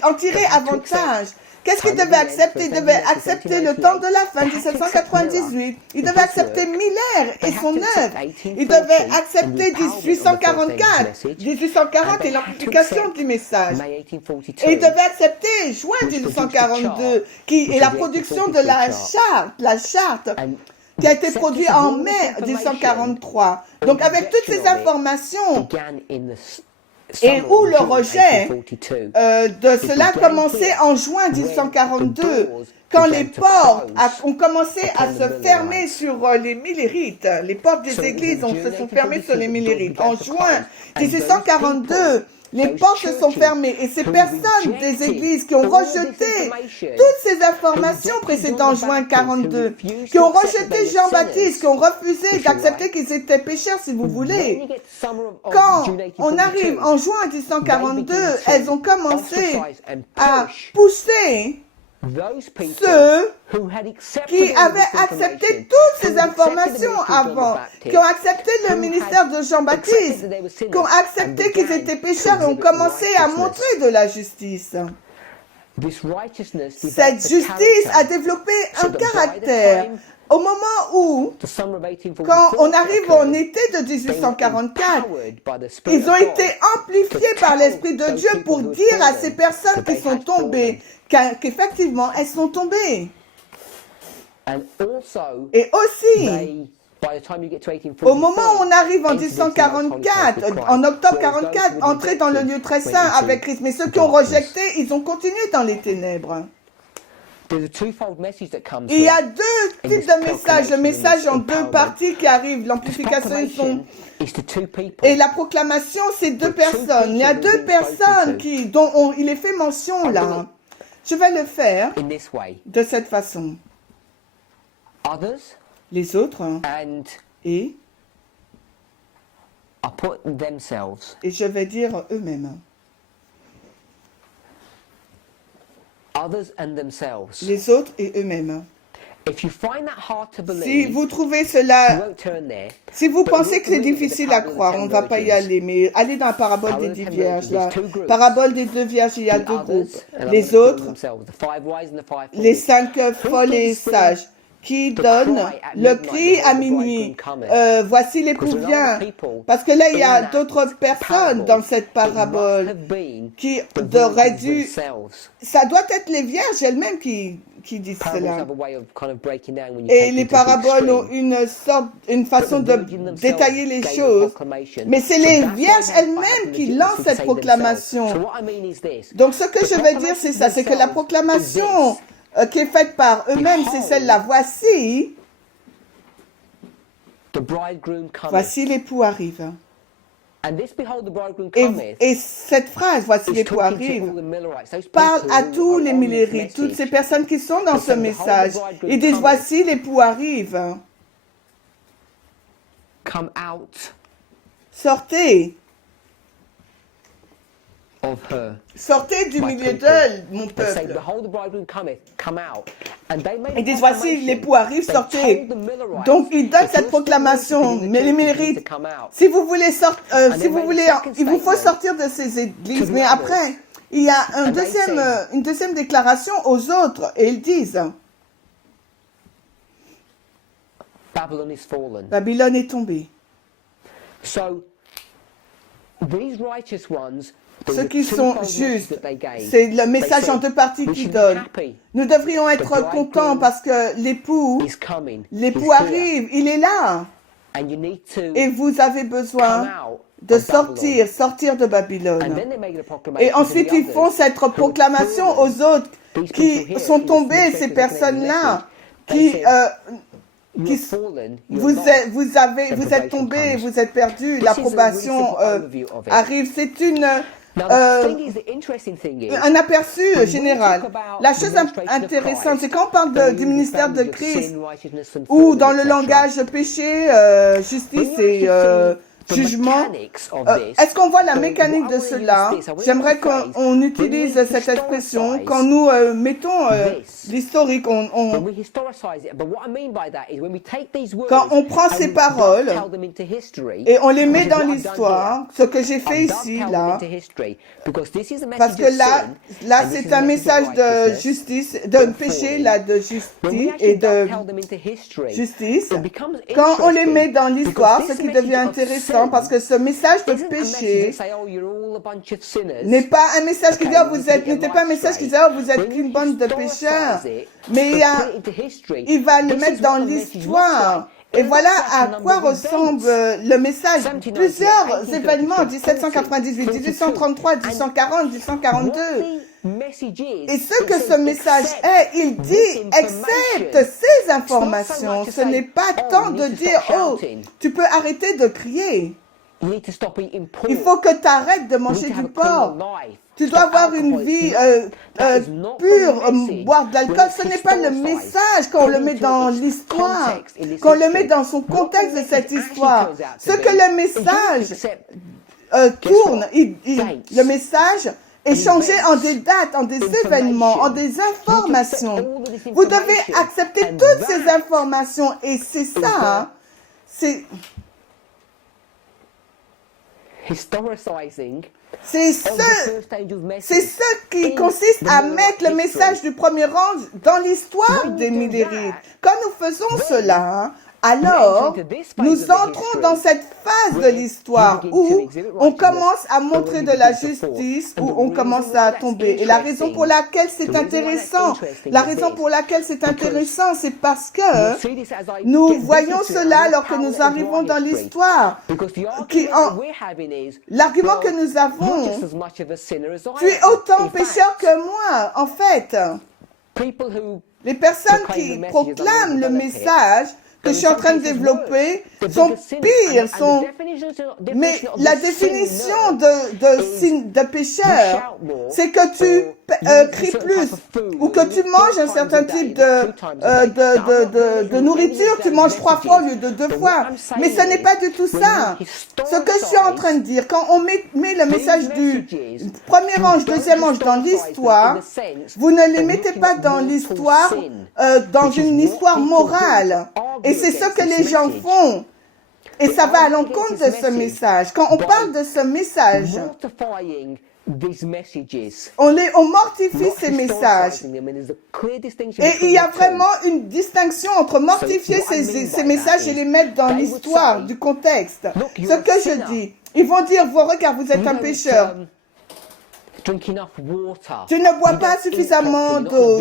en tirer avantage? Qu'est-ce qu'ils devaient accepter? Ils devaient accepter le temps de la fin, 1798. Ils devaient accepter Miller et son œuvre. Ils devaient accepter 1840 et l'amplification du message. Et ils devaient accepter juin 1842 et la production de la charte qui a été produite en mai 1843. Donc avec toutes ces informations, et où le rejet de cela a commencé en juin 1842, quand les portes ont commencé à se fermer sur les Millérites. Les portes des églises se sont fermées sur les Millérites. En juin 1842, les portes se sont fermées et ces personnes des églises qui ont rejeté toutes ces informations précédant juin 42, qui ont rejeté Jean-Baptiste, qui ont refusé d'accepter qu'ils étaient pécheurs, si vous voulez. Quand on arrive en juin 1842, elles ont commencé à pousser ceux qui avaient accepté toutes ces informations avant, qui ont accepté le ministère de Jean-Baptiste, qui ont accepté qu'ils étaient pécheurs et ont commencé à montrer de la justice. Cette justice a développé un caractère. Au moment où, quand on arrive en été de 1844, ils ont été amplifiés par l'Esprit de Dieu pour dire à ces personnes qui sont tombées qu'effectivement, elles sont tombées. Et aussi, au moment où on arrive en 1844, en octobre 44, entrer dans le lieu très saint avec Christ. Mais ceux qui ont rejeté, ils ont continué dans les ténèbres. Il y a deux types de messages. Le message en deux parties qui arrivent. L'amplification et la proclamation, c'est deux personnes. Il y a deux personnes dont il est fait mention là. Je vais le faire de cette façon. Les autres et je vais dire eux-mêmes. others and themselves. les autres et eux-mêmes. If you find that hard to Si believe, vous trouvez you cela, won't turn there. si vous But pensez look que c'est a little bit at the difficile à parable of the croire, on 10 ne va pas y virgins. aller, mais allez dans la parabole Parable des of the 10 10 vierges. virgins, Là. there's 2 groups. Parabole des 2 vierges, il y a The 2 groupes. others, and I'm Les gonna call them autres, themselves, the 5 wise and the 5 les foolish. 5 folles et sages, qui donnent le cri à minuit. Voici l'époux vient. Parce que là, il y a d'autres personnes dans cette parabole qui auraient dû... Ça doit être les vierges elles-mêmes qui disent cela. Et les paraboles ont une façon de détailler les choses. Mais c'est les vierges elles-mêmes qui lancent cette proclamation. Donc ce que je vais dire, c'est ça, c'est que la proclamation qui est faite par eux-mêmes, c'est celle-là. Voici l'époux arrive. Et cette phrase, voici l'époux arrive, parle à tous les Millérites, toutes ces personnes qui sont dans ce message. Ils disent, voici l'époux arrive. Sortez. Sortez du milieu d'elle, mon peuple. Ils disent, voici l'époux arrive, sortez. Donc ils donnent cette proclamation, mais les Millérites, si vous voulez sortir, il vous faut sortir de ces églises. Mais après, il y a une deuxième déclaration aux autres, et ils disent, Babylone est tombée. Ceux qui sont justes, c'est le message en 2 parties qu'ils donnent. Nous devrions être contents parce que l'époux arrive, il est là. Et vous avez besoin de sortir de Babylone. Et ensuite, ils font cette proclamation aux autres qui sont tombés, ces personnes-là, vous êtes tombés, vous êtes perdus, l'approbation arrive. C'est un aperçu général. La chose intéressante, c'est quand on parle du ministère de Christ, ou dans le langage péché, justice et jugement, est-ce qu'on voit la mécanique de cela? J'aimerais qu'on utilise cette expression quand nous mettons l'historique, quand on prend ces paroles et on les met dans l'histoire, ce que j'ai fait ici, là, parce que là c'est un message de justice, de péché, là, de justice et de justice. Quand on les met dans l'histoire, ce qui devient intéressant, parce que ce message de péché n'est pas un message qui dit n'était pas un message qui dit vous êtes qu'une bande de pécheurs, mais il va le mettre dans l'histoire. Et voilà à quoi ressemble le message. Plusieurs événements, 1798, 1833, 1840, 1842. Et ce que ce message est, il dit, accepte ces informations. Ce n'est pas temps de dire, oh, tu peux arrêter de crier. Il faut que tu arrêtes de manger du porc. Tu dois avoir une vie pure, boire de l'alcool. Ce n'est pas le message quand on le met dans l'histoire, quand on le met dans son contexte de cette histoire. Ce que le message tourne, le message est changé en des dates, en des événements, en des informations. Vous devez accepter toutes ces informations et c'est ça, c'est ce qui consiste à mettre le message du premier ange dans l'histoire des Millérites. Quand nous faisons cela, alors nous entrons dans cette phase de l'histoire où on commence à montrer de la justice, où on commence à tomber. Et la raison pour laquelle c'est intéressant, c'est parce que nous voyons cela alors que nous arrivons dans l'histoire. L'argument que nous avons, tu es autant pécheur que moi, en fait. Les personnes qui proclament le message, que je suis en train de développer sont pires, mais la définition de pécheur, c'est que tu cries plus, ou que tu manges un certain type de nourriture, tu manges 3 fois au lieu de 2 fois. Mais ce n'est pas du tout ça. Ce que je suis en train de dire, quand on met le message du premier ange, deuxième ange dans l'histoire, vous ne les mettez pas dans l'histoire, dans une histoire morale. Et c'est ce que les gens font. Et ça va à l'encontre de ce message. Quand on parle de ce message, on mortifie ces messages. Et il y a vraiment une distinction entre mortifier ces messages et les mettre dans l'histoire, du contexte. Ce que je dis, ils vont dire, regarde, vous êtes un pécheur. Tu ne bois pas suffisamment d'eau.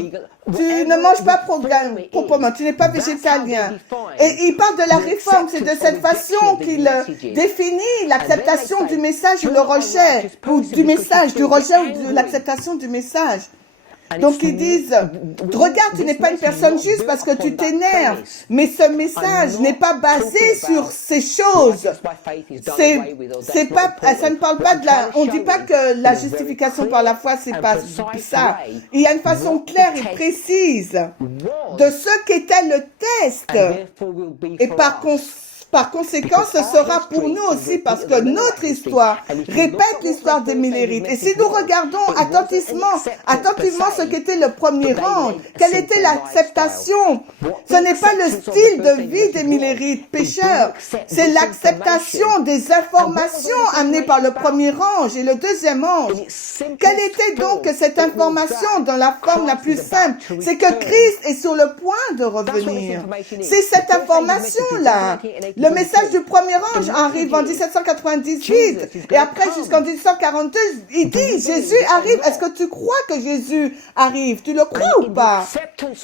Tu ne manges pas proprement. Tu n'es pas végétalien. Et il parle de la réforme. C'est de cette façon qu'il définit l'acceptation du message ou le rejet, ou du message, du rejet ou de l'acceptation du message. Donc ils disent, regarde, tu n'es pas une personne juste parce que tu t'énerves, mais ce message n'est pas basé sur ces choses. C'est pas, ça ne parle pas de la, on dit pas que la justification par la foi c'est pas ça. Il y a une façon claire et précise de ce qu'était le test, et par conséquent, ce sera pour nous aussi parce que notre histoire répète l'histoire des Millérites. Et si nous regardons attentivement ce qu'était le premier ange, quelle était l'acceptation, ce n'est pas le style de vie des Millérites pécheurs, c'est l'acceptation des informations amenées par le premier ange et le deuxième ange. Quelle était donc cette information dans la forme la plus simple? C'est que Christ est sur le point de revenir. C'est cette information-là. Le message du premier ange arrive en 1798 et après jusqu'en 1842, il dit Jésus arrive. Est-ce que tu crois que Jésus arrive? Tu le crois ou pas?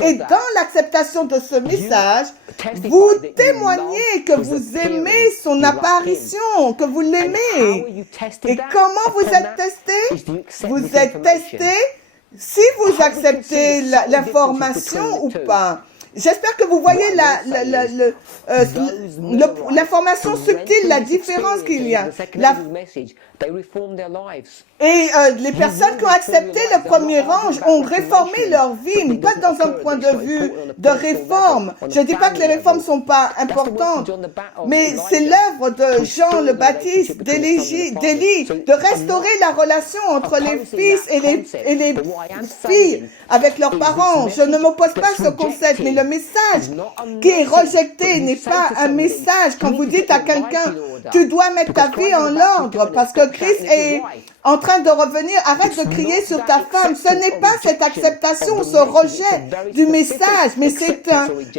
Et dans l'acceptation de ce message, vous témoignez que vous aimez son apparition, que vous l'aimez. Et comment vous êtes testé? Vous êtes testé si vous acceptez l'information ou pas. J'espère que vous voyez l'information subtile, la différence qu'il y a. Et les personnes qui ont accepté le premier ange ont réformé leur vie, mais pas dans un point de vue de réforme. Je ne dis pas que les réformes ne sont pas importantes, mais c'est l'œuvre de Jean le Baptiste, d'Élie, de restaurer la relation entre les fils et les filles avec leurs parents. Je ne m'oppose pas à ce concept, mais le message qui est rejeté n'est pas un message. Quand vous dites à quelqu'un, tu dois mettre ta vie en ordre parce que Christ est en train de revenir, arrête de crier sur ta femme. Ce n'est pas cette acceptation, ce rejet du message, mais c'est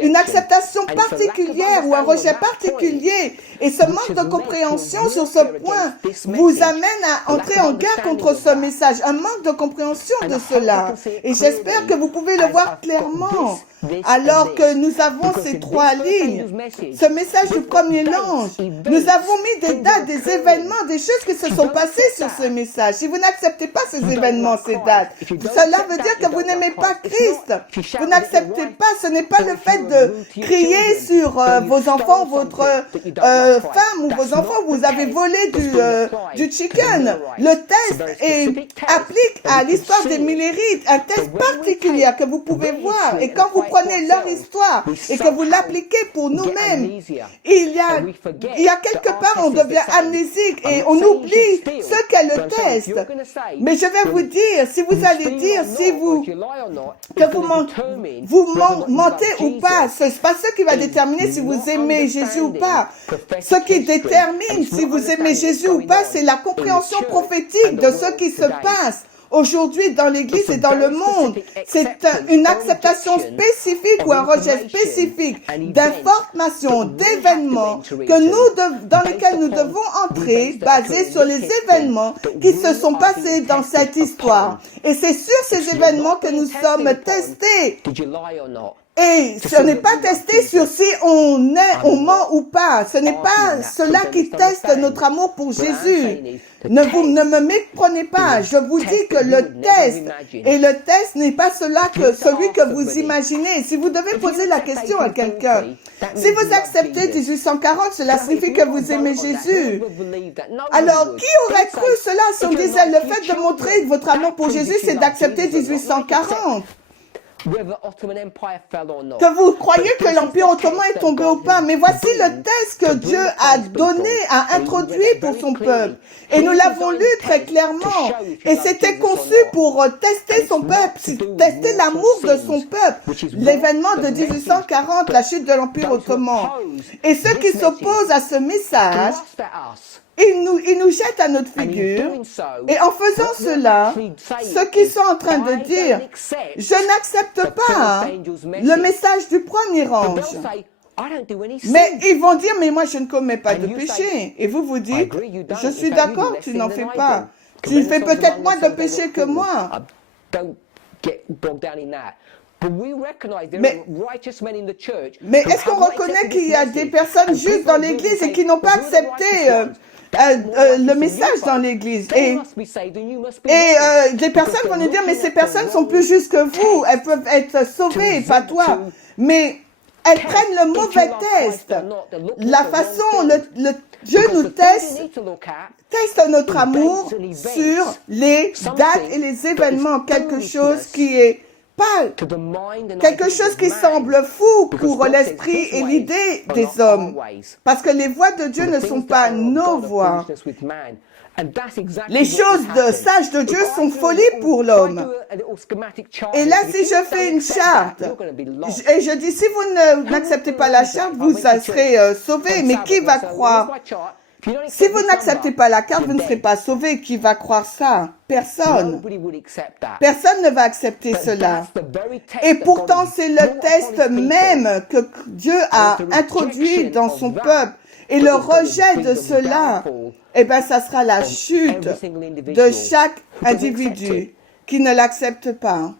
une acceptation particulière ou un rejet particulier. Et ce manque de compréhension sur ce point vous amène à entrer en guerre contre ce message. Un manque de compréhension de cela. Et j'espère que vous pouvez le voir clairement. Alors que nous avons ces 3 lignes, ce message du premier ange, nous avons mis des dates, des événements, des choses qui se sont passées sur ce message. Si vous n'acceptez pas ces événements, ces dates, cela veut dire que vous n'aimez pas Christ. Vous n'acceptez pas, ce n'est pas le fait de crier sur vos enfants, votre femme ou vos enfants, vous avez volé du chicken. Le test applique à l'histoire des Millérites, un test particulier que vous pouvez voir. Et quand vous prenez leur histoire et que vous l'appliquez pour nous-mêmes, il y a quelque part, on devient amnésique et on oublie ce qu'est le test. Mais je vais vous dire, si vous allez dire, que vous mentez ou pas, ce n'est pas ce qui va déterminer si vous aimez Jésus ou pas. Ce qui détermine si vous aimez Jésus ou pas, c'est la compréhension prophétique de ce qui se passe aujourd'hui dans l'Église et dans le monde. C'est une acceptation spécifique ou un rejet spécifique d'informations, d'événements dans lesquels nous devons entrer, basés sur les événements qui se sont passés dans cette histoire. Et c'est sur ces événements que nous sommes testés. Et ce n'est pas testé sur si on ment ou pas. Ce n'est pas cela qui teste notre amour pour Jésus. Ne me méprenez pas. Je vous dis que le test, et le test n'est pas celui que vous imaginez. Si vous devez poser la question à quelqu'un, si vous acceptez 1840, cela signifie que vous aimez Jésus. Alors, qui aurait cru cela si on disait le fait de montrer votre amour pour Jésus, c'est d'accepter 1840? Que vous croyez que l'Empire ottoman est tombé au pas, mais voici le test que Dieu a donné, a introduit pour son peuple. Et nous l'avons lu très clairement. Et c'était conçu pour tester son peuple, tester l'amour de son peuple. L'événement de 1840, la chute de l'Empire ottoman. Et ceux qui s'opposent à ce message, ils nous jettent à notre figure. Et en faisant cela, ceux qui sont en train de dire, je n'accepte pas le message du premier ange. Mais ils vont dire, mais moi je ne commets pas de péché. Et vous dites, je suis d'accord, tu n'en fais pas. Tu fais peut-être moins de péché que moi. Mais est-ce qu'on reconnaît qu'il y a des personnes justes dans l'Église et qui n'ont pas accepté le message dans l'Église? Et des personnes vont nous dire, mais ces personnes sont plus justes que vous, elles peuvent être sauvées, pas toi. Mais elles prennent le mauvais test. La façon, Dieu nous teste notre amour sur les dates et les événements, quelque chose qui est pas quelque chose qui semble fou pour l'esprit et l'idée des hommes. Parce que les voies de Dieu ne sont pas nos voies. Les choses sages de Dieu sont folie pour l'homme. Et là, si je fais une charte, et je dis, si vous n'acceptez pas la charte, vous serez sauvés. Mais qui va croire? Si vous n'acceptez pas la carte, vous ne serez pas sauvés. Qui va croire ça? Personne. Personne ne va accepter cela. Et pourtant, c'est le test même que Dieu a introduit dans son peuple. Et le rejet de cela, eh bien, ça sera la chute de chaque individu qui ne l'accepte pas.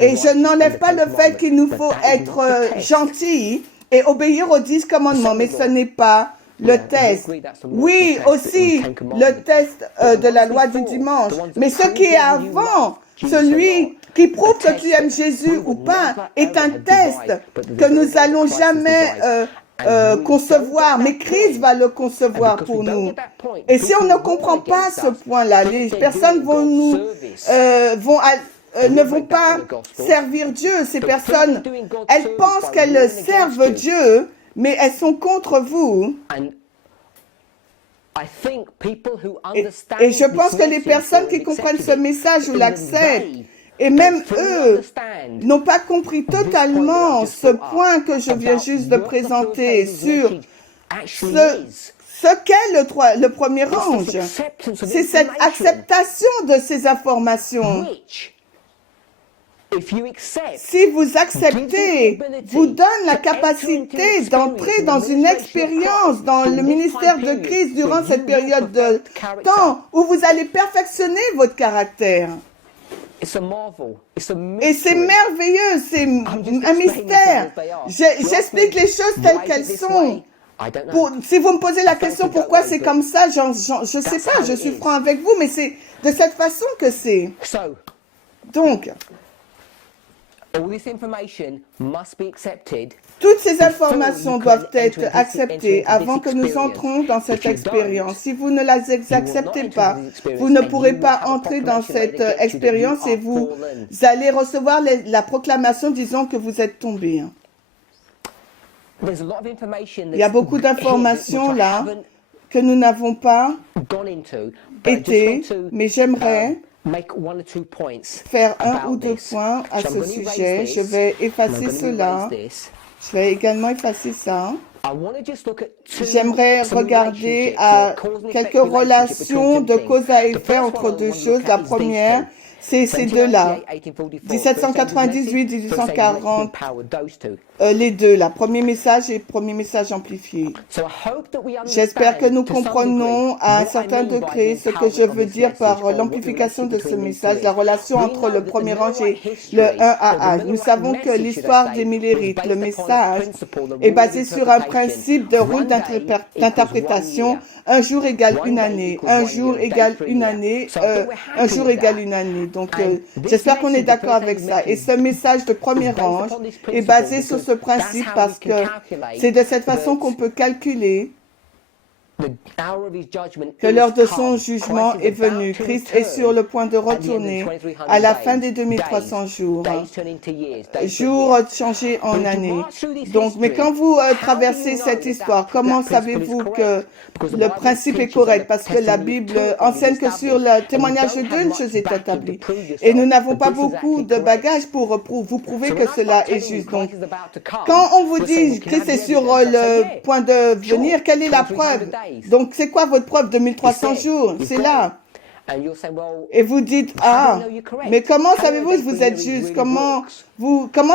Et je n'enlève pas le fait qu'il nous faut être gentils et obéir aux 10 commandements, mais ce n'est pas le test. Oui, aussi le test de la loi du dimanche. Mais ce qui est avant, celui qui prouve que tu aimes Jésus ou pas, est un test que nous allons jamais concevoir, mais Christ va le concevoir pour nous. Et si on ne comprend pas ce point-là, les personnes ne vont pas servir Dieu. Ces personnes, elles pensent qu'elles servent Dieu, mais elles sont contre vous. Et je pense que les personnes qui comprennent ce message ou l'acceptent, et même eux, n'ont pas compris totalement ce point que je viens juste de présenter sur ce qu'est le premier ange. C'est cette acceptation de ces informations. Si vous acceptez, vous donne la capacité d'entrer dans une expérience dans le ministère de Christ durant cette période de temps où vous allez perfectionner votre caractère. Et c'est merveilleux, c'est un mystère. J'explique les choses telles qu'elles sont. Si vous me posez la question pourquoi c'est comme ça, je ne sais pas, je suis franc avec vous, mais c'est de cette façon que c'est. Donc, toutes ces informations doivent être acceptées avant que nous entrons dans cette expérience. Si vous ne les acceptez pas, vous ne pourrez pas entrer dans cette expérience et vous allez recevoir la proclamation disant que vous êtes tombé. Il y a beaucoup d'informations là que nous n'avons pas été, mais j'aimerais faire un ou deux points à ce sujet. Je vais effacer cela. Je vais également effacer ça. J'aimerais regarder à quelques relations de cause à effet entre deux choses. La première C'est ces deux-là. 1798, 1840, les deux là, premier message et premier message amplifié. J'espère que nous comprenons à un certain degré ce que je veux dire par l'amplification de ce message, la relation entre le premier ange et le 1 à 1. Nous savons que l'histoire des millérites, le message, est basé sur un principe de rôle d'interprétation. Un jour égale une année, un jour égale une année, un jour égale une année. Donc, j'espère qu'on est d'accord avec ça. Et ce message de premier ange est basé sur ce principe parce que c'est de cette façon qu'on peut calculer que l'heure de son jugement est venue. Christ est sur le point de retourner à la fin des 2300 jours. Jours changés en années. Donc, mais quand vous traversez cette histoire, comment savez-vous que le principe est correct? Parce que la Bible enseigne que sur le témoignage d'une chose est établie. Et nous n'avons pas beaucoup de bagages pour vous prouver que cela est juste. Donc, quand on vous dit que c'est sur le point de venir, quelle est la preuve? Donc, c'est quoi votre preuve de 1300 jours? C'est là. Et vous dites, ah, mais comment savez-vous que vous êtes juste? Comment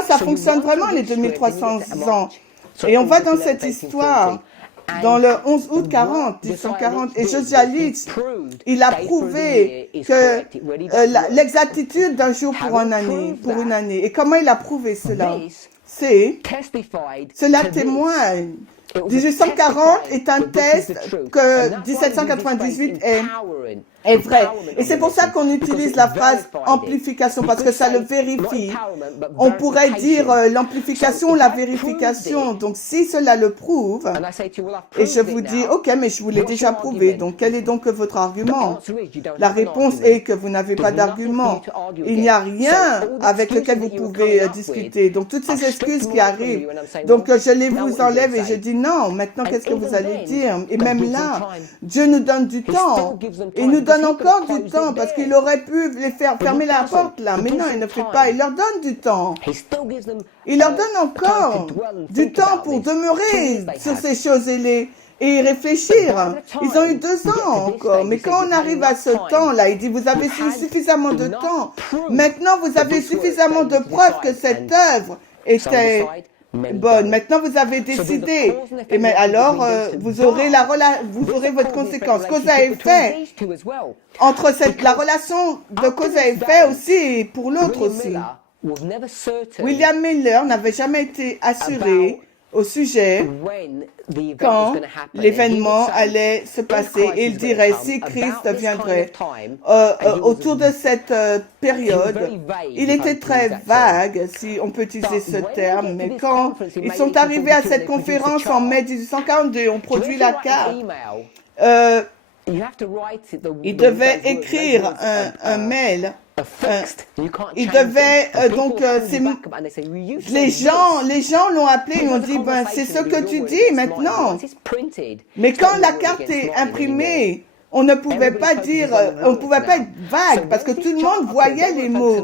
ça fonctionne vraiment les 2300 ans? Et on va dans cette histoire, dans le 11 août 1840, et Josiah Litch, il a prouvé que l'exactitude d'un jour pour une année. Et comment il a prouvé cela? Cela témoigne. 1840 est un test que 1798 est vrai. Et c'est pour ça qu'on utilise la phrase amplification, parce que ça le vérifie. On pourrait dire l'amplification ou la vérification. Donc, si cela le prouve, et je vous dis, OK, mais je vous l'ai déjà prouvé, donc quel est donc votre argument? La réponse est que vous n'avez pas d'argument. Il n'y a rien avec lequel vous pouvez discuter. Donc, toutes ces excuses qui arrivent, donc je les vous enlève et je dis non, maintenant qu'est-ce que vous allez dire? Et même là, Dieu nous donne du temps. Il nous donne encore du temps parce qu'il aurait pu les faire fermer la porte là, mais non, il ne fait pas. Il leur donne du temps. Il leur donne encore du temps pour demeurer sur ces choses et y réfléchir. Ils ont eu 2 ans encore. Mais quand on arrive à ce temps-là, il dit, vous avez suffisamment de temps. Maintenant, vous avez suffisamment de preuves que cette œuvre était bonne. Maintenant, vous avez décidé. Et mais alors, vous aurez votre conséquence. Cause à effet. Entre la relation de cause à effet aussi, pour l'autre aussi. William Miller n'avait jamais été assuré au sujet quand l'événement allait se passer. Et il dirait, si Christ viendrait autour de cette période, il était très vague, si on peut utiliser ce terme, mais quand ils sont arrivés à cette conférence en mai 1842, on produit la carte, il devait écrire un mail. Il devait les gens l'ont appelé et ont dit ben c'est ce que tu dis maintenant. Mais quand la carte est imprimée, on ne pouvait pas dire, on ne pouvait pas être vague parce que tout le monde voyait les mots.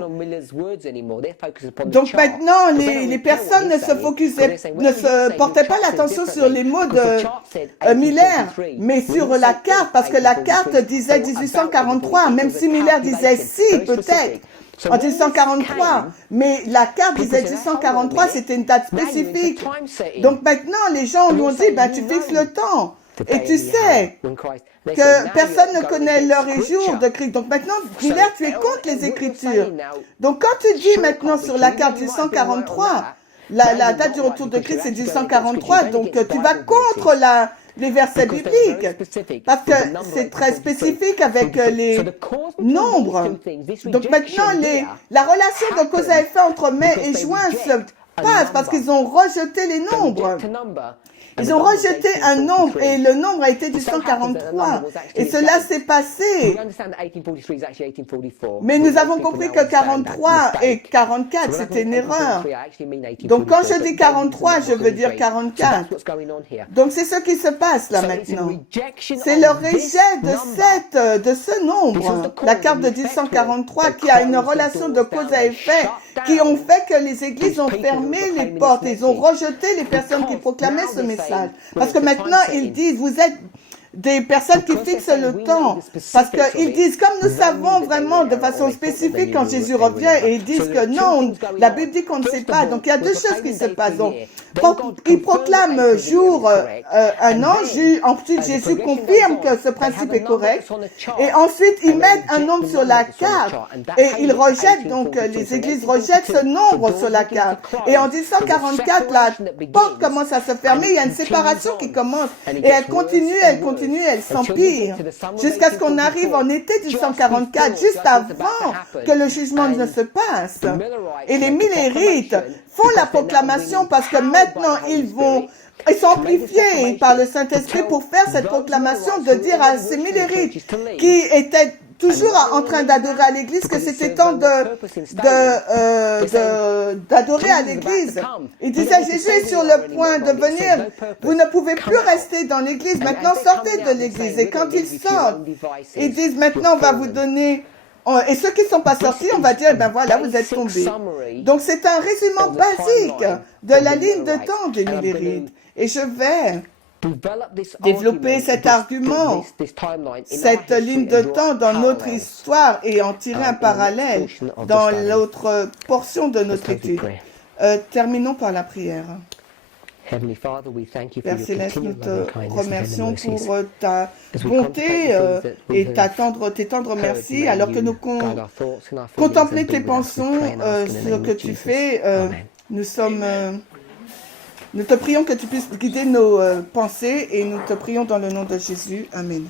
Donc maintenant, les personnes ne se portaient pas l'attention sur les mots de Miller, mais sur la carte, parce que la carte disait 1843, même si Miller disait si, peut-être. En 1843, mais la carte disait 1843, c'était une date spécifique. Donc maintenant, les gens lui ont dit, ben tu fixes le temps. Et tu sais que personne ne connaît l'heure et jour de Christ. Donc maintenant, Miller, tu es contre les Écritures. Donc quand tu dis maintenant sur la carte 1843, la date du retour de Christ c'est 1843, donc tu vas contre les versets bibliques, parce que c'est très spécifique avec les nombres. Donc maintenant, la relation de cause à effet entre mai et juin se passe parce qu'ils ont rejeté les nombres. Ils ont rejeté un nombre et le nombre a été 1843. Et cela s'est passé. Mais nous avons compris que 43 et 44, c'était une erreur. Donc quand je dis 43, je veux dire 44. Donc c'est ce qui se passe là maintenant. C'est le rejet de ce nombre, la carte de 1843 qui a une relation de cause à effet, qui ont fait que les églises ont fermé les portes. Ils ont rejeté les personnes qui proclamaient ce message. Parce que maintenant, ils disent, des personnes qui fixent le temps. Parce qu'ils disent, comme nous savons vraiment de façon spécifique quand Jésus revient, et ils disent que non, la Bible dit qu'on ne sait pas. Donc il y a deux choses qui se passent. Donc, ils proclament un an, ensuite Jésus confirme que ce principe est correct, et ensuite ils mettent un nombre sur la carte, et ils rejettent, donc les églises rejettent ce nombre sur la carte. Et en 1844, la porte commence à se fermer, il y a une séparation qui commence, et elle continue, elle s'empire, jusqu'à ce qu'on arrive en été 1844, juste avant que le jugement ne se passe. Et les Millérites font la proclamation parce que maintenant ils sont amplifiés par le Saint-Esprit pour faire cette proclamation, de dire à ces Millérites qui étaient toujours en train d'adorer à l'église que c'était temps d'adorer à l'église. Il disait, Jésus est sur le point de venir, vous ne pouvez plus rester dans l'église, maintenant sortez de l'église. Et quand ils sortent, ils disent, maintenant on va vous donner... Et ceux qui ne sont pas sortis, on va dire, ben voilà, vous êtes tombés. Donc c'est un résumé basique de la ligne de temps des Millérites. Et je vais développer cet argument, cette ligne de temps dans notre histoire et en tirer un parallèle dans l'autre portion de notre étude. Terminons par la prière. Père Céleste, nous te remercions pour ta bonté et tes tendres merci, alors que nous contemplons tes pensées, ce que tu fais, nous te prions que tu puisses guider nos pensées et nous te prions dans le nom de Jésus. Amen.